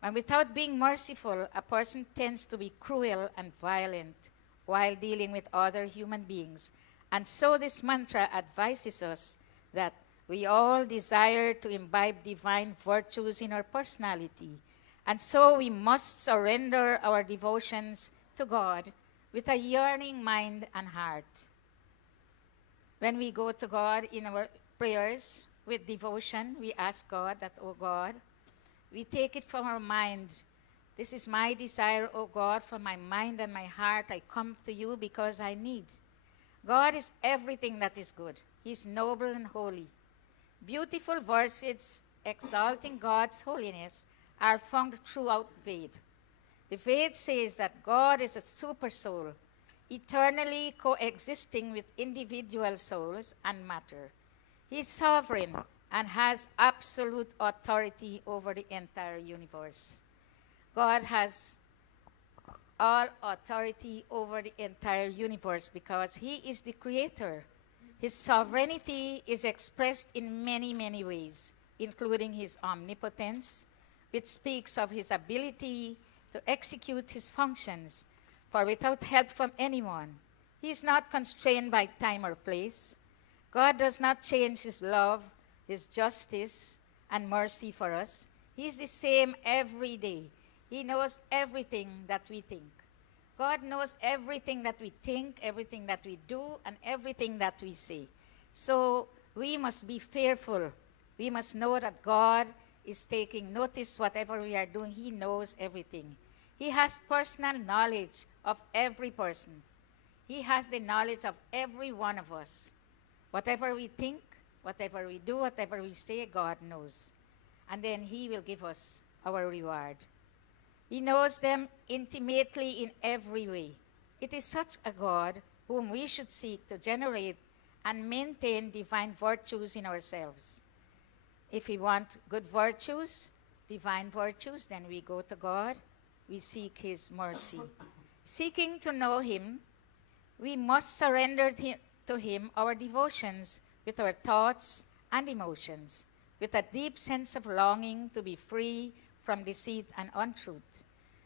And without being merciful, a person tends to be cruel and violent while dealing with other human beings. And so this mantra advises us that we all desire to imbibe divine virtues in our personality. And so we must surrender our devotions to God with a yearning mind and heart. When we go to God in our prayers with devotion, we ask God that, "Oh God," we take it from our mind. "This is my desire, oh God, from my mind and my heart. I come to you because I need." God is everything that is good. He is noble and holy. Beautiful verses exalting God's holiness are found throughout Ved. The Ved says that God is a super soul, eternally coexisting with individual souls and matter. He is sovereign and has absolute authority over the entire universe. God has all authority over the entire universe because he is the creator. His sovereignty is expressed in many, many ways, including his omnipotence, which speaks of his ability to execute his functions, for without help from anyone, he is not constrained by time or place. God does not change his love, his justice, and mercy for us. He is the same every day. He knows everything that we think. God knows everything that we think, everything that we do, and everything that we say. So we must be fearful. We must know that God is taking notice whatever we are doing. He knows everything. He has personal knowledge of every person. He has the knowledge of every one of us. Whatever we think, whatever we do, whatever we say, God knows. And then he will give us our reward. He knows them intimately in every way. It is such a God whom we should seek to generate and maintain divine virtues in ourselves. If we want good virtues, divine virtues, then we go to God. We seek his mercy. Seeking to know him, we must surrender to him our devotions with our thoughts and emotions, with a deep sense of longing to be free from deceit and untruth.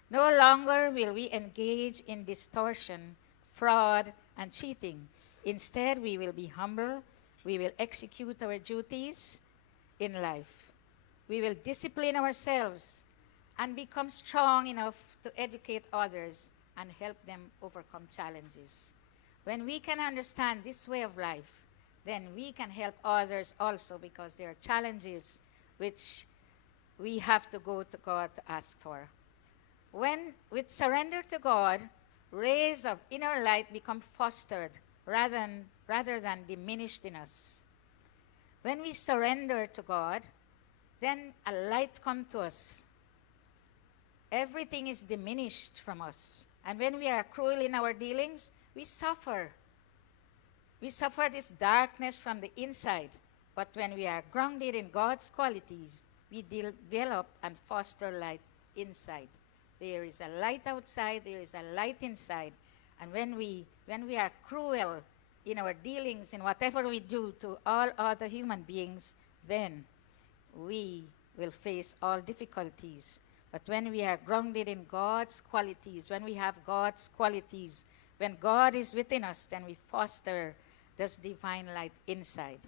No longer will we engage in distortion, fraud, and cheating. Instead, we will be humble. We will execute our duties in life. We will discipline ourselves and become strong enough to educate others and help them overcome challenges. When we can understand this way of life, then we can help others also, because there are challenges which we have to go to God to ask for. When, with surrender to God, rays of inner light become fostered rather than diminished in us. When we surrender to God, then a light comes to us. Everything is diminished from us. And when we are cruel in our dealings, we suffer. We suffer this darkness from the inside. But when we are grounded in God's qualities, we develop and foster light inside. There is a light outside, there is a light inside. And when we are cruel in our dealings, in whatever we do to all other human beings, then we will face all difficulties. But when we are grounded in God's qualities, when we have God's qualities, when God is within us, then we foster this divine light inside.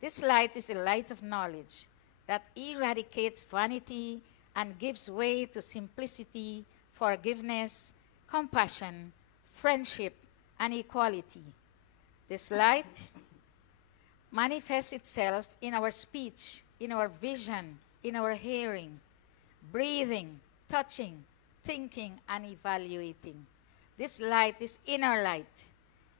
This light is a light of knowledge that eradicates vanity and gives way to simplicity, forgiveness, compassion, friendship, and equality. This light manifests itself in our speech, in our vision, in our hearing, breathing, touching, thinking, and evaluating. This light, this inner light,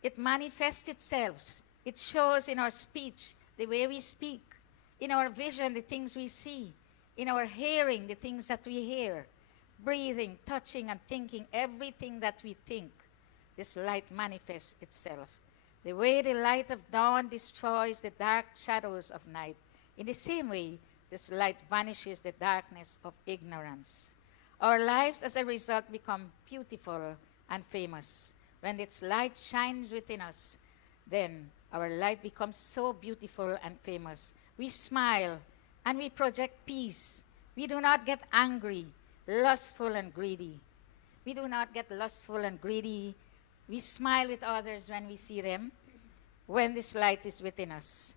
it manifests itself. It shows in our speech, the way we speak, in our vision, the things we see, in our hearing, the things that we hear, breathing, touching, and thinking, everything that we think. This light manifests itself. The way the light of dawn destroys the dark shadows of night, in the same way, this light vanishes the darkness of ignorance. Our lives, as a result, become beautiful and famous. When its light shines within us, then our life becomes so beautiful and famous. We smile and we project peace. We do not get angry, lustful, and greedy. We do not get lustful and greedy. We smile with others when we see them, when this light is within us.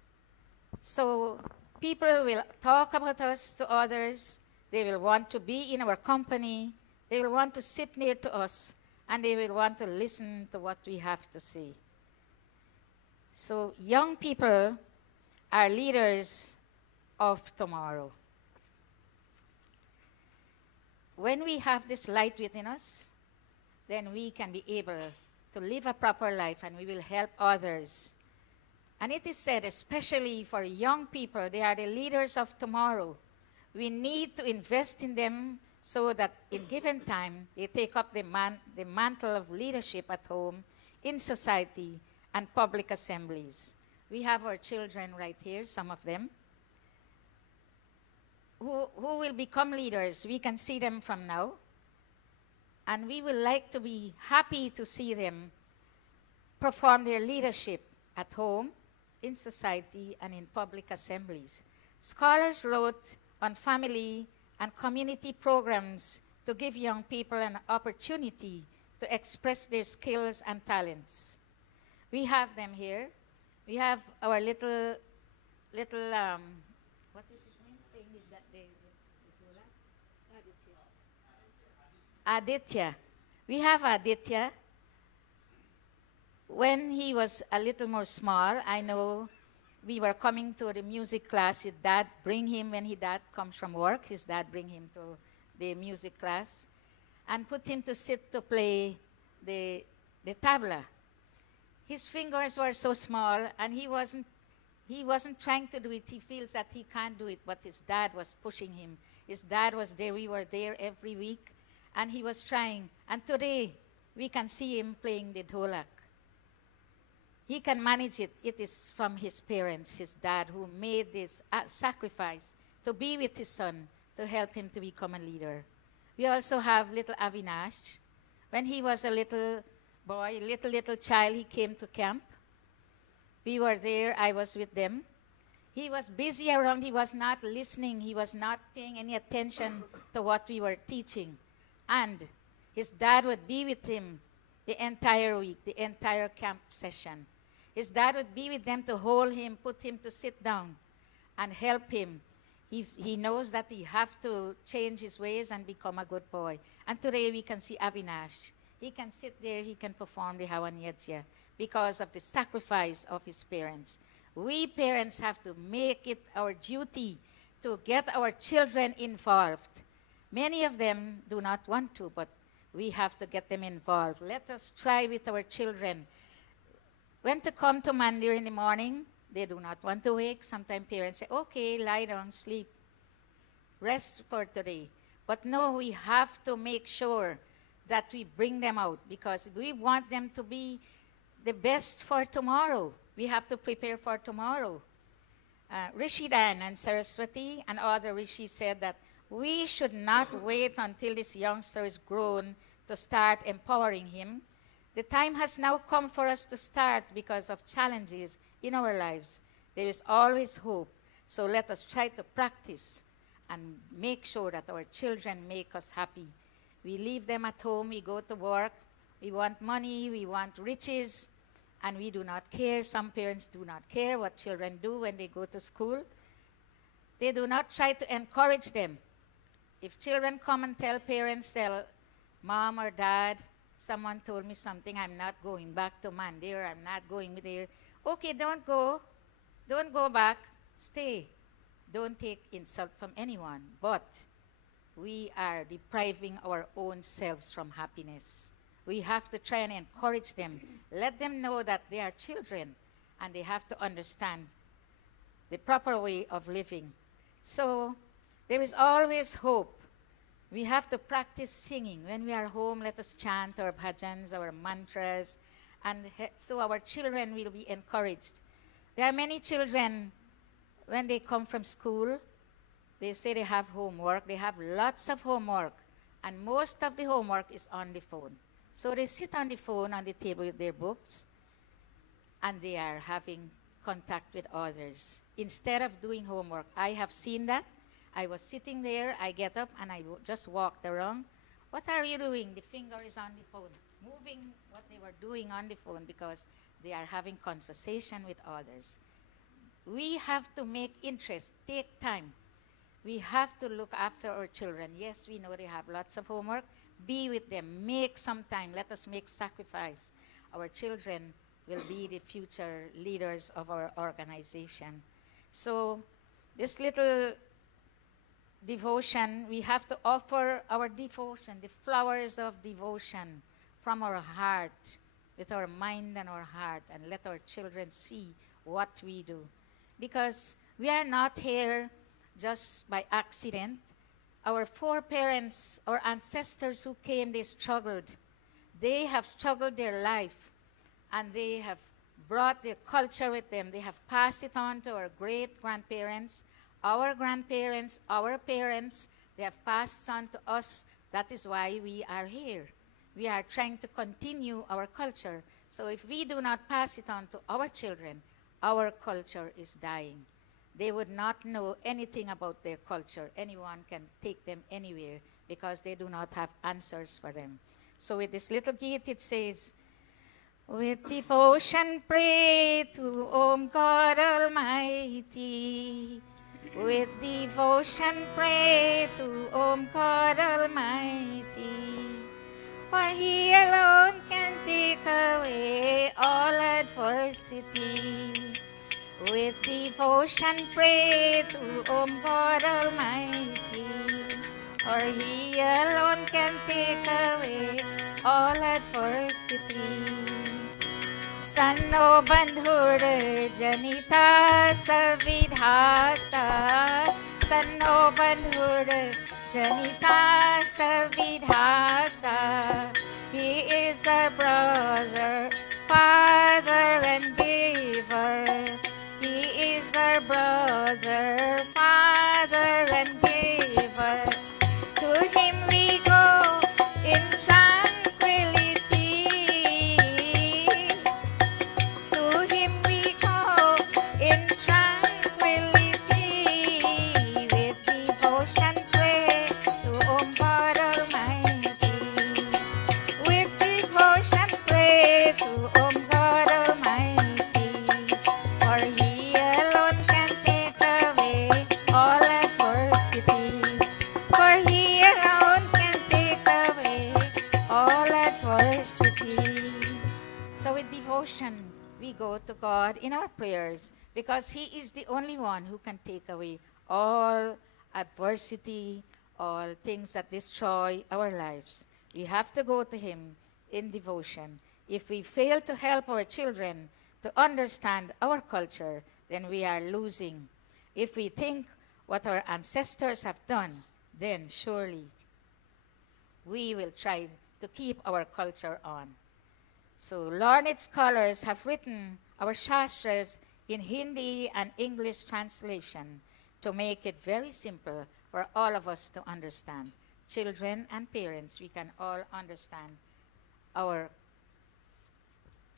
So people will talk about us to others. They will want to be in our company. They will want to sit near to us, and they will want to listen to what we have to say. So young people are leaders of tomorrow. When we have this light within us, then we can be able to live a proper life, and we will help others. And it is said, especially for young people, they are the leaders of tomorrow. We need to invest in them so that in given time, they take up the mantle of leadership at home, in society, and public assemblies. We have our children right here, some of them, who will become leaders. We can see them from now. And we would like to be happy to see them perform their leadership at home, in society, and in public assemblies. Scholars wrote on family and community programs to give young people an opportunity to express their skills and talents. We have them here. We have our little what is his name? Playing with that Aditya. We have Aditya. When he was a little more small, I know we were coming to the music class. His dad bring him when his dad comes from work. His dad bring him to the music class and put him to sit to play the tabla. His fingers were so small, and he wasn't trying to do it. He feels that he can't do it, but his dad was pushing him. His dad was there. We were there every week, and he was trying. And today, we can see him playing the dholak. He can manage it. It is from his parents, his dad, who made this sacrifice to be with his son, to help him to become a leader. We also have little Avinash. When he was a little boy, little child, he came to camp. We were there. I was with them. He was busy around. He was not listening. He was not paying any attention to what we were teaching. And his dad would be with him the entire week, the entire camp session. His dad would be with them to hold him, put him to sit down, and help him. He knows that he have to change his ways and become a good boy. And today we can see Avinash. He can sit there, he can perform the Hawan Yajna because of the sacrifice of his parents. We parents have to make it our duty to get our children involved. Many of them do not want to, but we have to get them involved. Let us try with our children. When to come to mandir in the morning, they do not want to wake. Sometimes parents say, okay, lie down, sleep, rest for today. But no, we have to make sure that we bring them out because we want them to be the best for tomorrow. We have to prepare for tomorrow. Rishi Dayananda Saraswati and other rishis said that we should not wait until this youngster is grown to start empowering him. The time has now come for us to start because of challenges in our lives. There is always hope. So let us try to practice and make sure that our children make us happy. We leave them at home, we go to work, we want money, we want riches, and we do not care. Some parents do not care what children do when they go to school. They do not try to encourage them. If children come and tell parents, tell mom or dad, someone told me something, I'm not going back to Mandir, I'm not going there. Okay, don't go. Don't go back. Stay. Don't take insult from anyone. But we are depriving our own selves from happiness. We have to try and encourage them. Let them know that they are children and they have to understand the proper way of living. So there is always hope. We have to practice singing. When we are home, let us chant our bhajans, our mantras, and so our children will be encouraged. There are many children, when they come from school, they say they have homework. They have lots of homework, and most of the homework is on the phone. So they sit on the phone on the table with their books, and they are having contact with others instead of doing homework. I have seen that. I was sitting there, I get up, and I just walked around. What are you doing? The finger is on the phone, moving what they were doing on the phone because they are having conversation with others. We have to make interest, take time. We have to look after our children. Yes, we know they have lots of homework. Be with them, make some time. Let us make sacrifice. Our children will be the future leaders of our organization. So this little devotion, we have to offer our devotion, the flowers of devotion from our heart, with our mind and our heart, and let our children see what we do. Because we are not here just by accident. Our foreparents, our ancestors who came, they struggled. They have struggled their life, and they have brought their culture with them. They have passed it on to our great-grandparents, our grandparents, our parents. They have passed on to us. That is why we are here. We are trying to continue our culture. So if we do not pass it on to our children, our culture is dying. They would not know anything about their culture. Anyone can take them anywhere because they do not have answers for them. So with this little git, it says, with devotion pray to Om God Almighty. With devotion pray to Om God Almighty. For He alone can take away all adversity. With devotion pray to Om God Almighty. For He alone can take away all adversity. Sanno bandhur janita savidhata. Sanno bandhur janita savidhata. He is our brother, father and giver. He is our brother, father and giver. To Him we go in tranquility. To Him we go in tranquility. With devotion pray to Om God Almighty. With devotion pray to Om God Almighty. For He alone can take away all adversity. For He alone can take away all adversity. So with devotion, we go to God in our prayers because He is the only one who can take away all adversity, all things that destroy our lives. We have to go to Him in devotion. If we fail to help our children to understand our culture, then we are losing. If we think what our ancestors have done, then surely we will try to keep our culture on. So learned scholars have written our Shastras in Hindi and English translation to make it very simple for all of us to understand. Children and parents, we can all understand our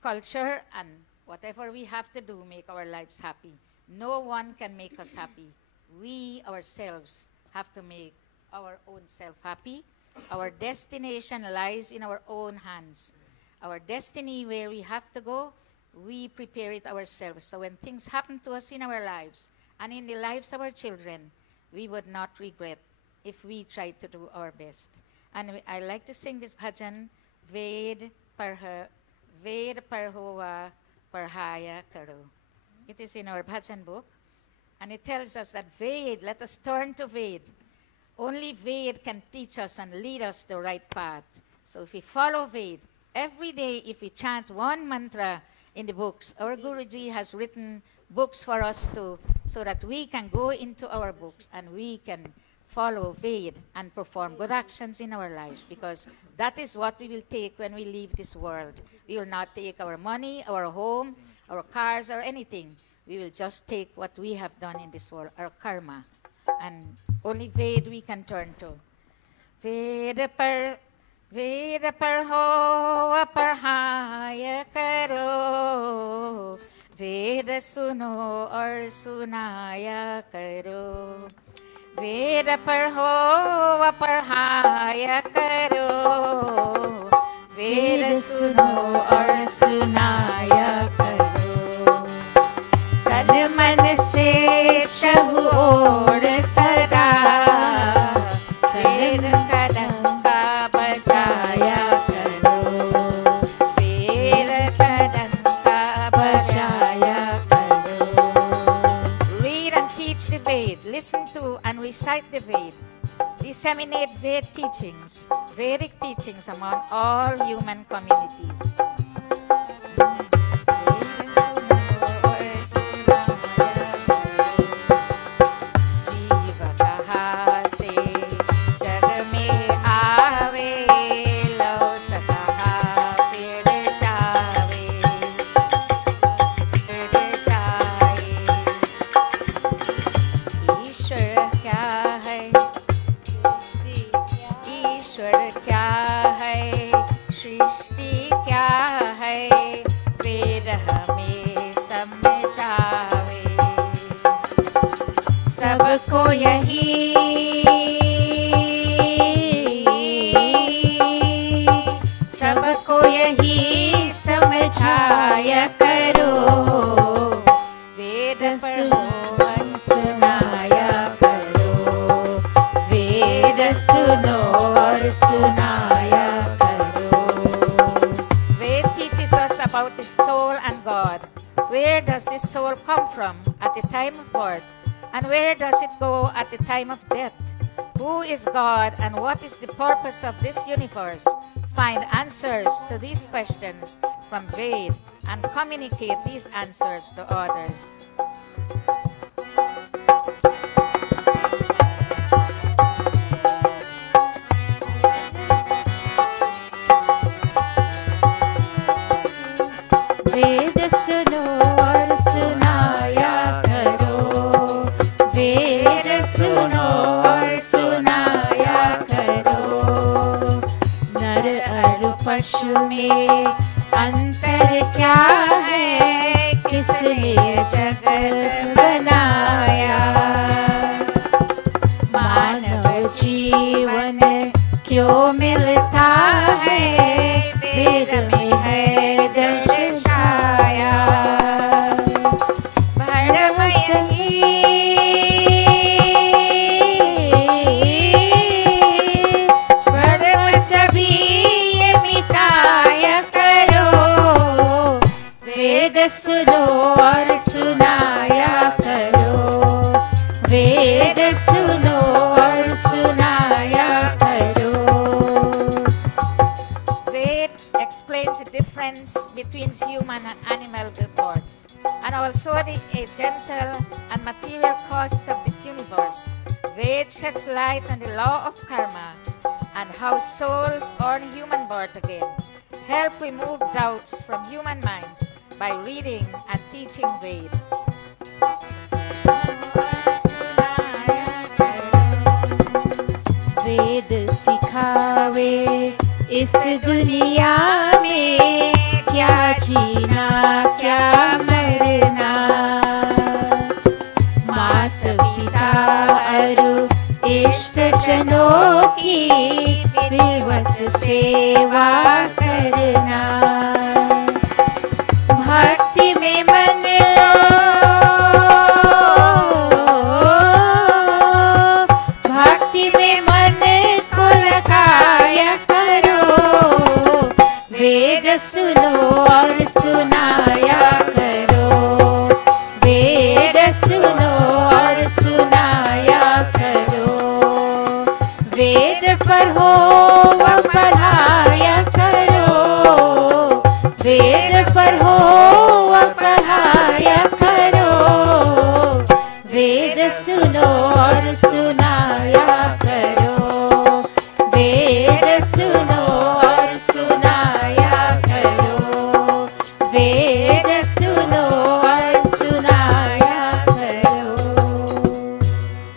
culture and whatever we have to do, make our lives happy. No one can make us happy. We ourselves have to make our own self happy. Our destination lies in our own hands. Our destiny, where we have to go, we prepare it ourselves. So when things happen to us in our lives and in the lives of our children, we would not regret if we try to do our best. And I like to sing this bhajan, Ved Parhova Parhaya Karo. It is in our bhajan book. And it tells us that Ved, let us turn to Ved. Only Ved can teach us and lead us the right path. So if we follow Ved, every day if we chant one mantra in the books, our Guruji has written books for us to, so that we can go into our books and we can follow Ved and perform good actions in our lives, because that is what we will take when we leave this world. We will not take our money, our home, our cars, or anything. We will just take what we have done in this world, our karma. And only Ved we can turn to. Ved Parho Parhaya Karo, Ved Suno or Sunaya Karo. Ved Parho Parhaya Karo, Ved Suno or Sunaya Karo. Tan man se shahu or sada, Ved Kadanka Bajaya Karo, Ved Kadanka Bajaya Karo. Read and teach the Ved, listen to and recite the Ved. Disseminate Ved teachings, Vedic teachings among all human communities. सबको यही समझाया करो, वेद पढ़ो सुनाया करो, वेद सुनो और सुनाया करो. Ved teaches us about the soul and God. Where does the soul come from at the time of birth? And where does it go at the time of death? Who is God and what is the purpose of this universe? Find answers to these questions from Ved and communicate these answers to others. Ved suno aur sunaya karo, Ved suno aur sunaya karo. नर और पशु में अंतर क्या है, किसने जगत बनाया. मानव जीवन क्यों मिलता है, वेद में है दर्शाया. भरम सभी ये मिटाया करो, वेद सुनो और सुनाया animal births, and also the gentle and material causes of this universe. Ved sheds light on the law of karma and how souls earn human birth again. Help remove doubts from human minds by reading and teaching Ved. वेद सिखावे इस दुनिया में क्या जीना क्या मरना मात पिता अरु इष्ट जनों की विवत सेवा करना भक्ति में मन भक्ति में मन को लगाया करो वेद सुनो और सुनाया करो वेद सुनो और सुनाया करो वेद पढ़ो व पढ़ाया करो वेद पढ़ो व पढ़ाया करो वेद सुनो और सुनाया करो वेद सुनो और सुनाया करो वेद सुनो और सुनाया करो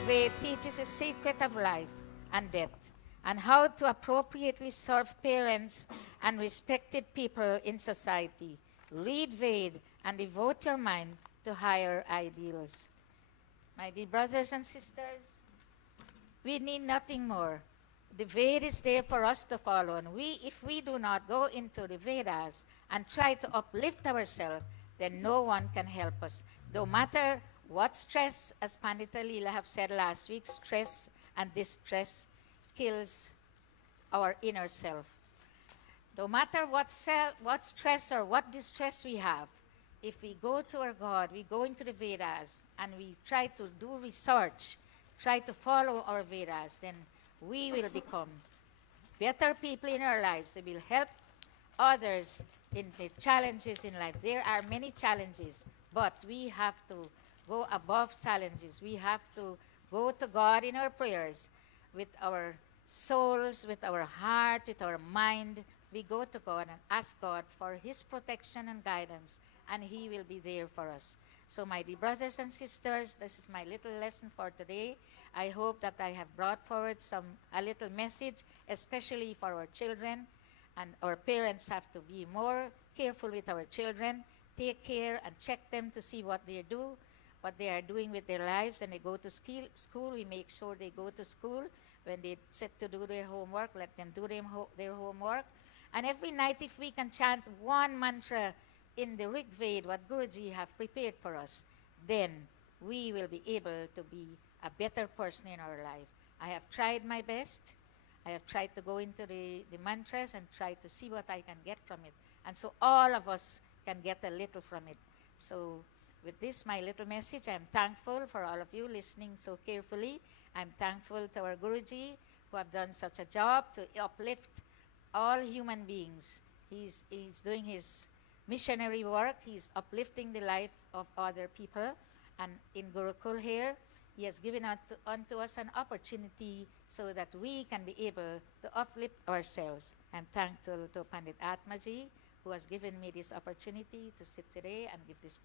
Ved teaches the secret of life and death, and how to appropriately serve parents and respected people in society. Read Ved and devote your mind to higher ideals. My dear brothers and sisters, we need nothing more. The Ved is there for us to follow, and if we do not go into the Vedas and try to uplift ourselves, then no one can help us. No matter what stress, as Pandita Leela have said last week, stress and distress kills our inner self. No matter what stress or what distress we have, if we go to our God, we go into the Vedas, and we try to do research, try to follow our Vedas, then we will become better people in our lives. We will help others in the challenges in life. There are many challenges, but we have to go above challenges. We have to go to God in our prayers with our souls, with our heart, with our mind. We go to God and ask God for His protection and guidance, and He will be there for us. So my dear brothers and sisters, this is my little lesson for today. I hope that I have brought forward a little message, especially for our children. And our parents have to be more careful with our children. Take care and check them to see what they do, what they are doing with their lives. And they go to school, we make sure they go to school. When they sit to do their homework, let them do their homework. And every night, if we can chant one mantra in the Rig Ved, what Guruji have prepared for us, then we will be able to be a better person in our life. I have tried my best. I have tried to go into the mantras and try to see what I can get from it. And so all of us can get a little from it. So with this, my little message, I'm thankful for all of you listening so carefully. I'm thankful to our Guruji, who have done such a job to uplift all human beings. He's doing his missionary work. He's uplifting the life of other people. And in Gurukul here, he has given unto us an opportunity so that we can be able to uplift ourselves. I'm thankful to Pandit Atmaji, who has given me this opportunity to sit today and give this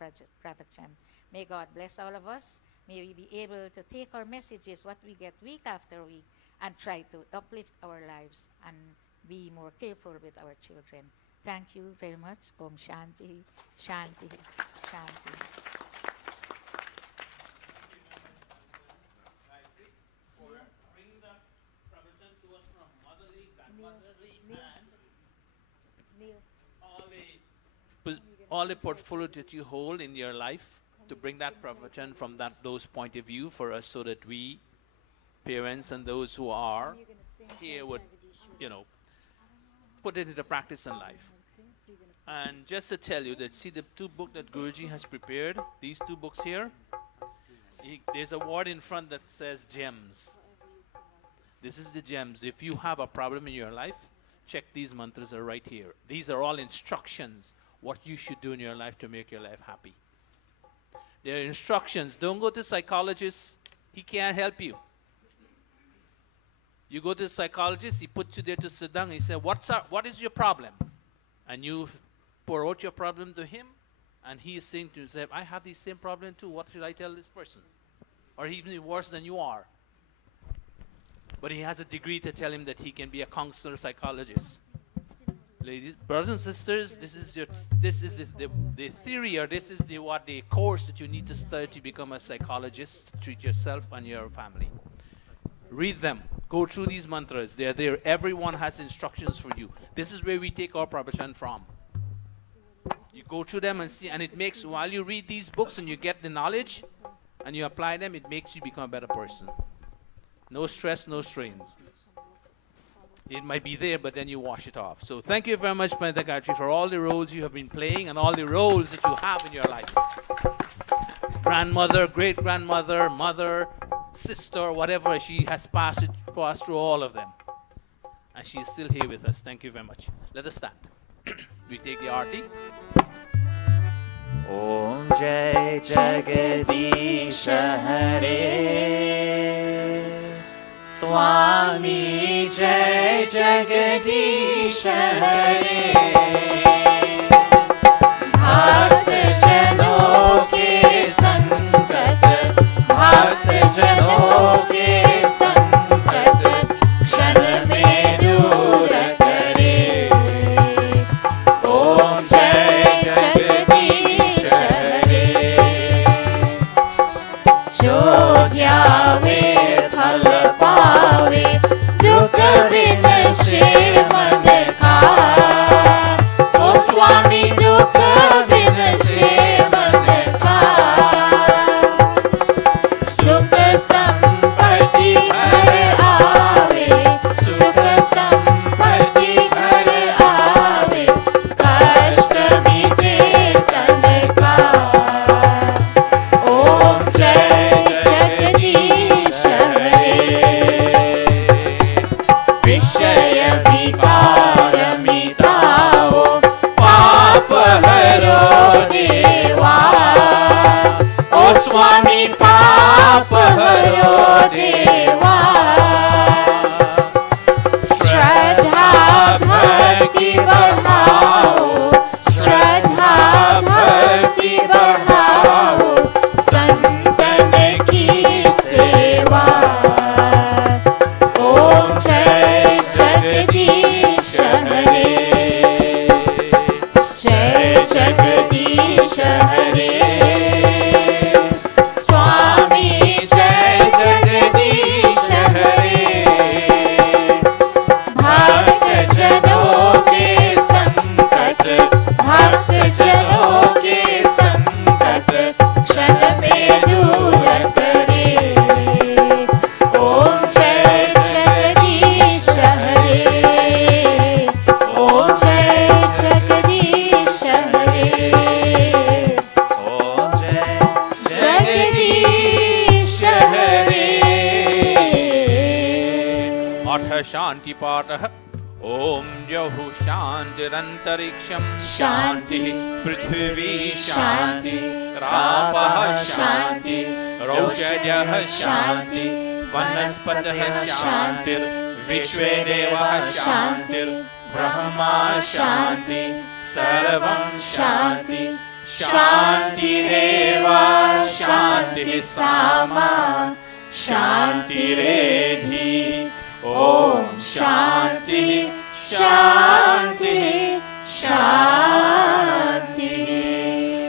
pravachan. May God bless all of us. May we be able to take our messages, what we get week after week, and try to uplift our lives and be more careful with our children. Thank you very much. Om Shanti, Shanti, Shanti. All the portfolio that you hold in your life, to bring that pravachan from those point of view for us, so that we, parents and those who are here, would, put it into practice in life. And just to tell you that, see the two books that Guruji has prepared, these two books here, there's a word in front that says gems. This is the gems. If you have a problem in your life, check these mantras are right here. These are all instructions what you should do in your life to make your life happy. There are instructions. Don't go to psychologists. He can't help you. You go to the psychologist, he puts you there to sit down, he says, what is your problem? And you pour out your problem to him, and he is saying to himself, I have the same problem too. What should I tell this person? Or even worse than you are. But he has a degree to tell him that he can be a counselor psychologist. Ladies, brothers and sisters, this is the theory, or this is the course that you need to study to become a psychologist, to treat yourself and your family. Read them. Go through these mantras. They're there. Everyone has instructions for you. This is where we take our profession from. You go through them and see, and it makes, while you read these books and you get the knowledge and you apply them, it makes you become a better person. No stress, no strains. It might be there, but then you wash it off. So thank you very much, Pandita Gayatri, for all the roles you have been playing and all the roles that you have in your life. Grandmother, great-grandmother, mother, sister, whatever, she has passed through all of them. And she is still here with us. Thank you very much. Let us stand. We take the arti. Om Jai Jagadish Hare Swami Jai Jagadish Hare Bhakt Jano ke sankat Bhakt Jano ke sankat Kshan mein dur kare Om Jai Jagadish Hare Jo dhyaave phal paave dukh vinashe man ka O Swami dukh vinashe man ka Sukh sampatti ghar aave Sukh sampatti ghar aave Kasht mite tan ka Om Jai Jagadish Hare Vishaya vikar mitao Paap haro deva O Swami paap haro deva Shraddha bhakti badhao Shraddha bhakti badhao Santan ki seva Om Jai Jagadish Hare Jai Jagadish Hare Swami Jai Jagadish Hare Bhakt Jano ke sankat Bhakt Jano ke sankat Kshan mein dur kare Om Jai Jagadish Hare Om Jai Jagadish Hare Om Jai Jagadish Hare Atha Shanti Patah. Om Yahu Shantirantariksham Shanti, Prithvi Shanti, Rapah Shanti, Roshajah Shanti, Vanaspatah Shantir Vishvedevah Shantir Brahma Shanti Sarvam Shanti Shanti Reva Shanti Sama Shanti Redhi Om Shanti Shanti Shanti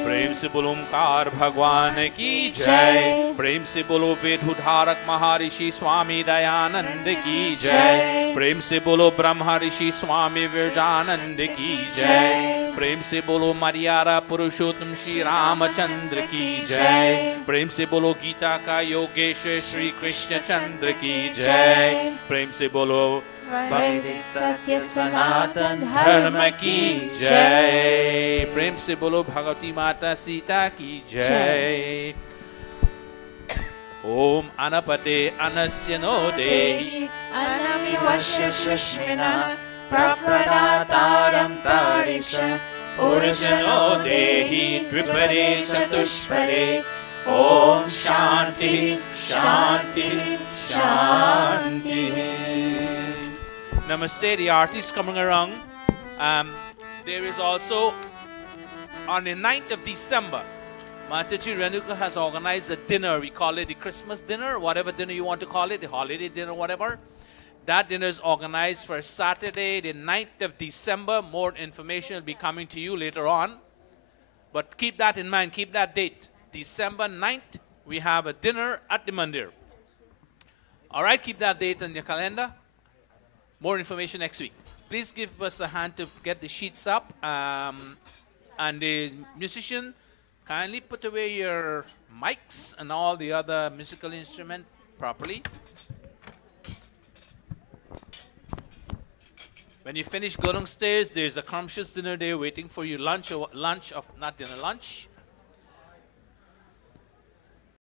प्रेम से बोलो ओमकार भगवान की जय। प्रेम से बोलो वेदुधारक महर्षि स्वामी दयानंद की जय। प्रेम से बोलो ब्रह्मर्षि स्वामी विवेकानंद की जय। प्रेम से बोलो मर्यादा पुरुषोत्तम श्री रामचंद्र की जय। प्रेम से बोलो गीता का योगेश्वर श्री कृष्ण चंद्र की जय। प्रेम से बोलो वैदिक सत्य सनातन धर्म की जय। प्रेम से बोलो भगवती माता सीता की जय। ओम अनपते अनस्य नो देहि अनमिवश्य सुष्मिनः प्रपदातारं तारिष Urjano Dehi Dvipade Chatushpade Om Shanti Shanti Shanti. Namaste, the artists coming around. There is also on the 9th of December, Mataji Renuka has organized a dinner. We call it the Christmas dinner, whatever dinner you want to call it, the holiday dinner, whatever. That dinner is organized for Saturday, the 9th of December. More information will be coming to you later on. But keep that in mind, keep that date. December 9th, we have a dinner at the Mandir. All right, keep that date on your calendar. More information next week. Please give us a hand to get the sheets up. And the musician, kindly put away your mics and all the other musical instrument properly. When you finish, go downstairs. There's a scrumptious dinner there waiting for you. Lunch of not dinner, lunch.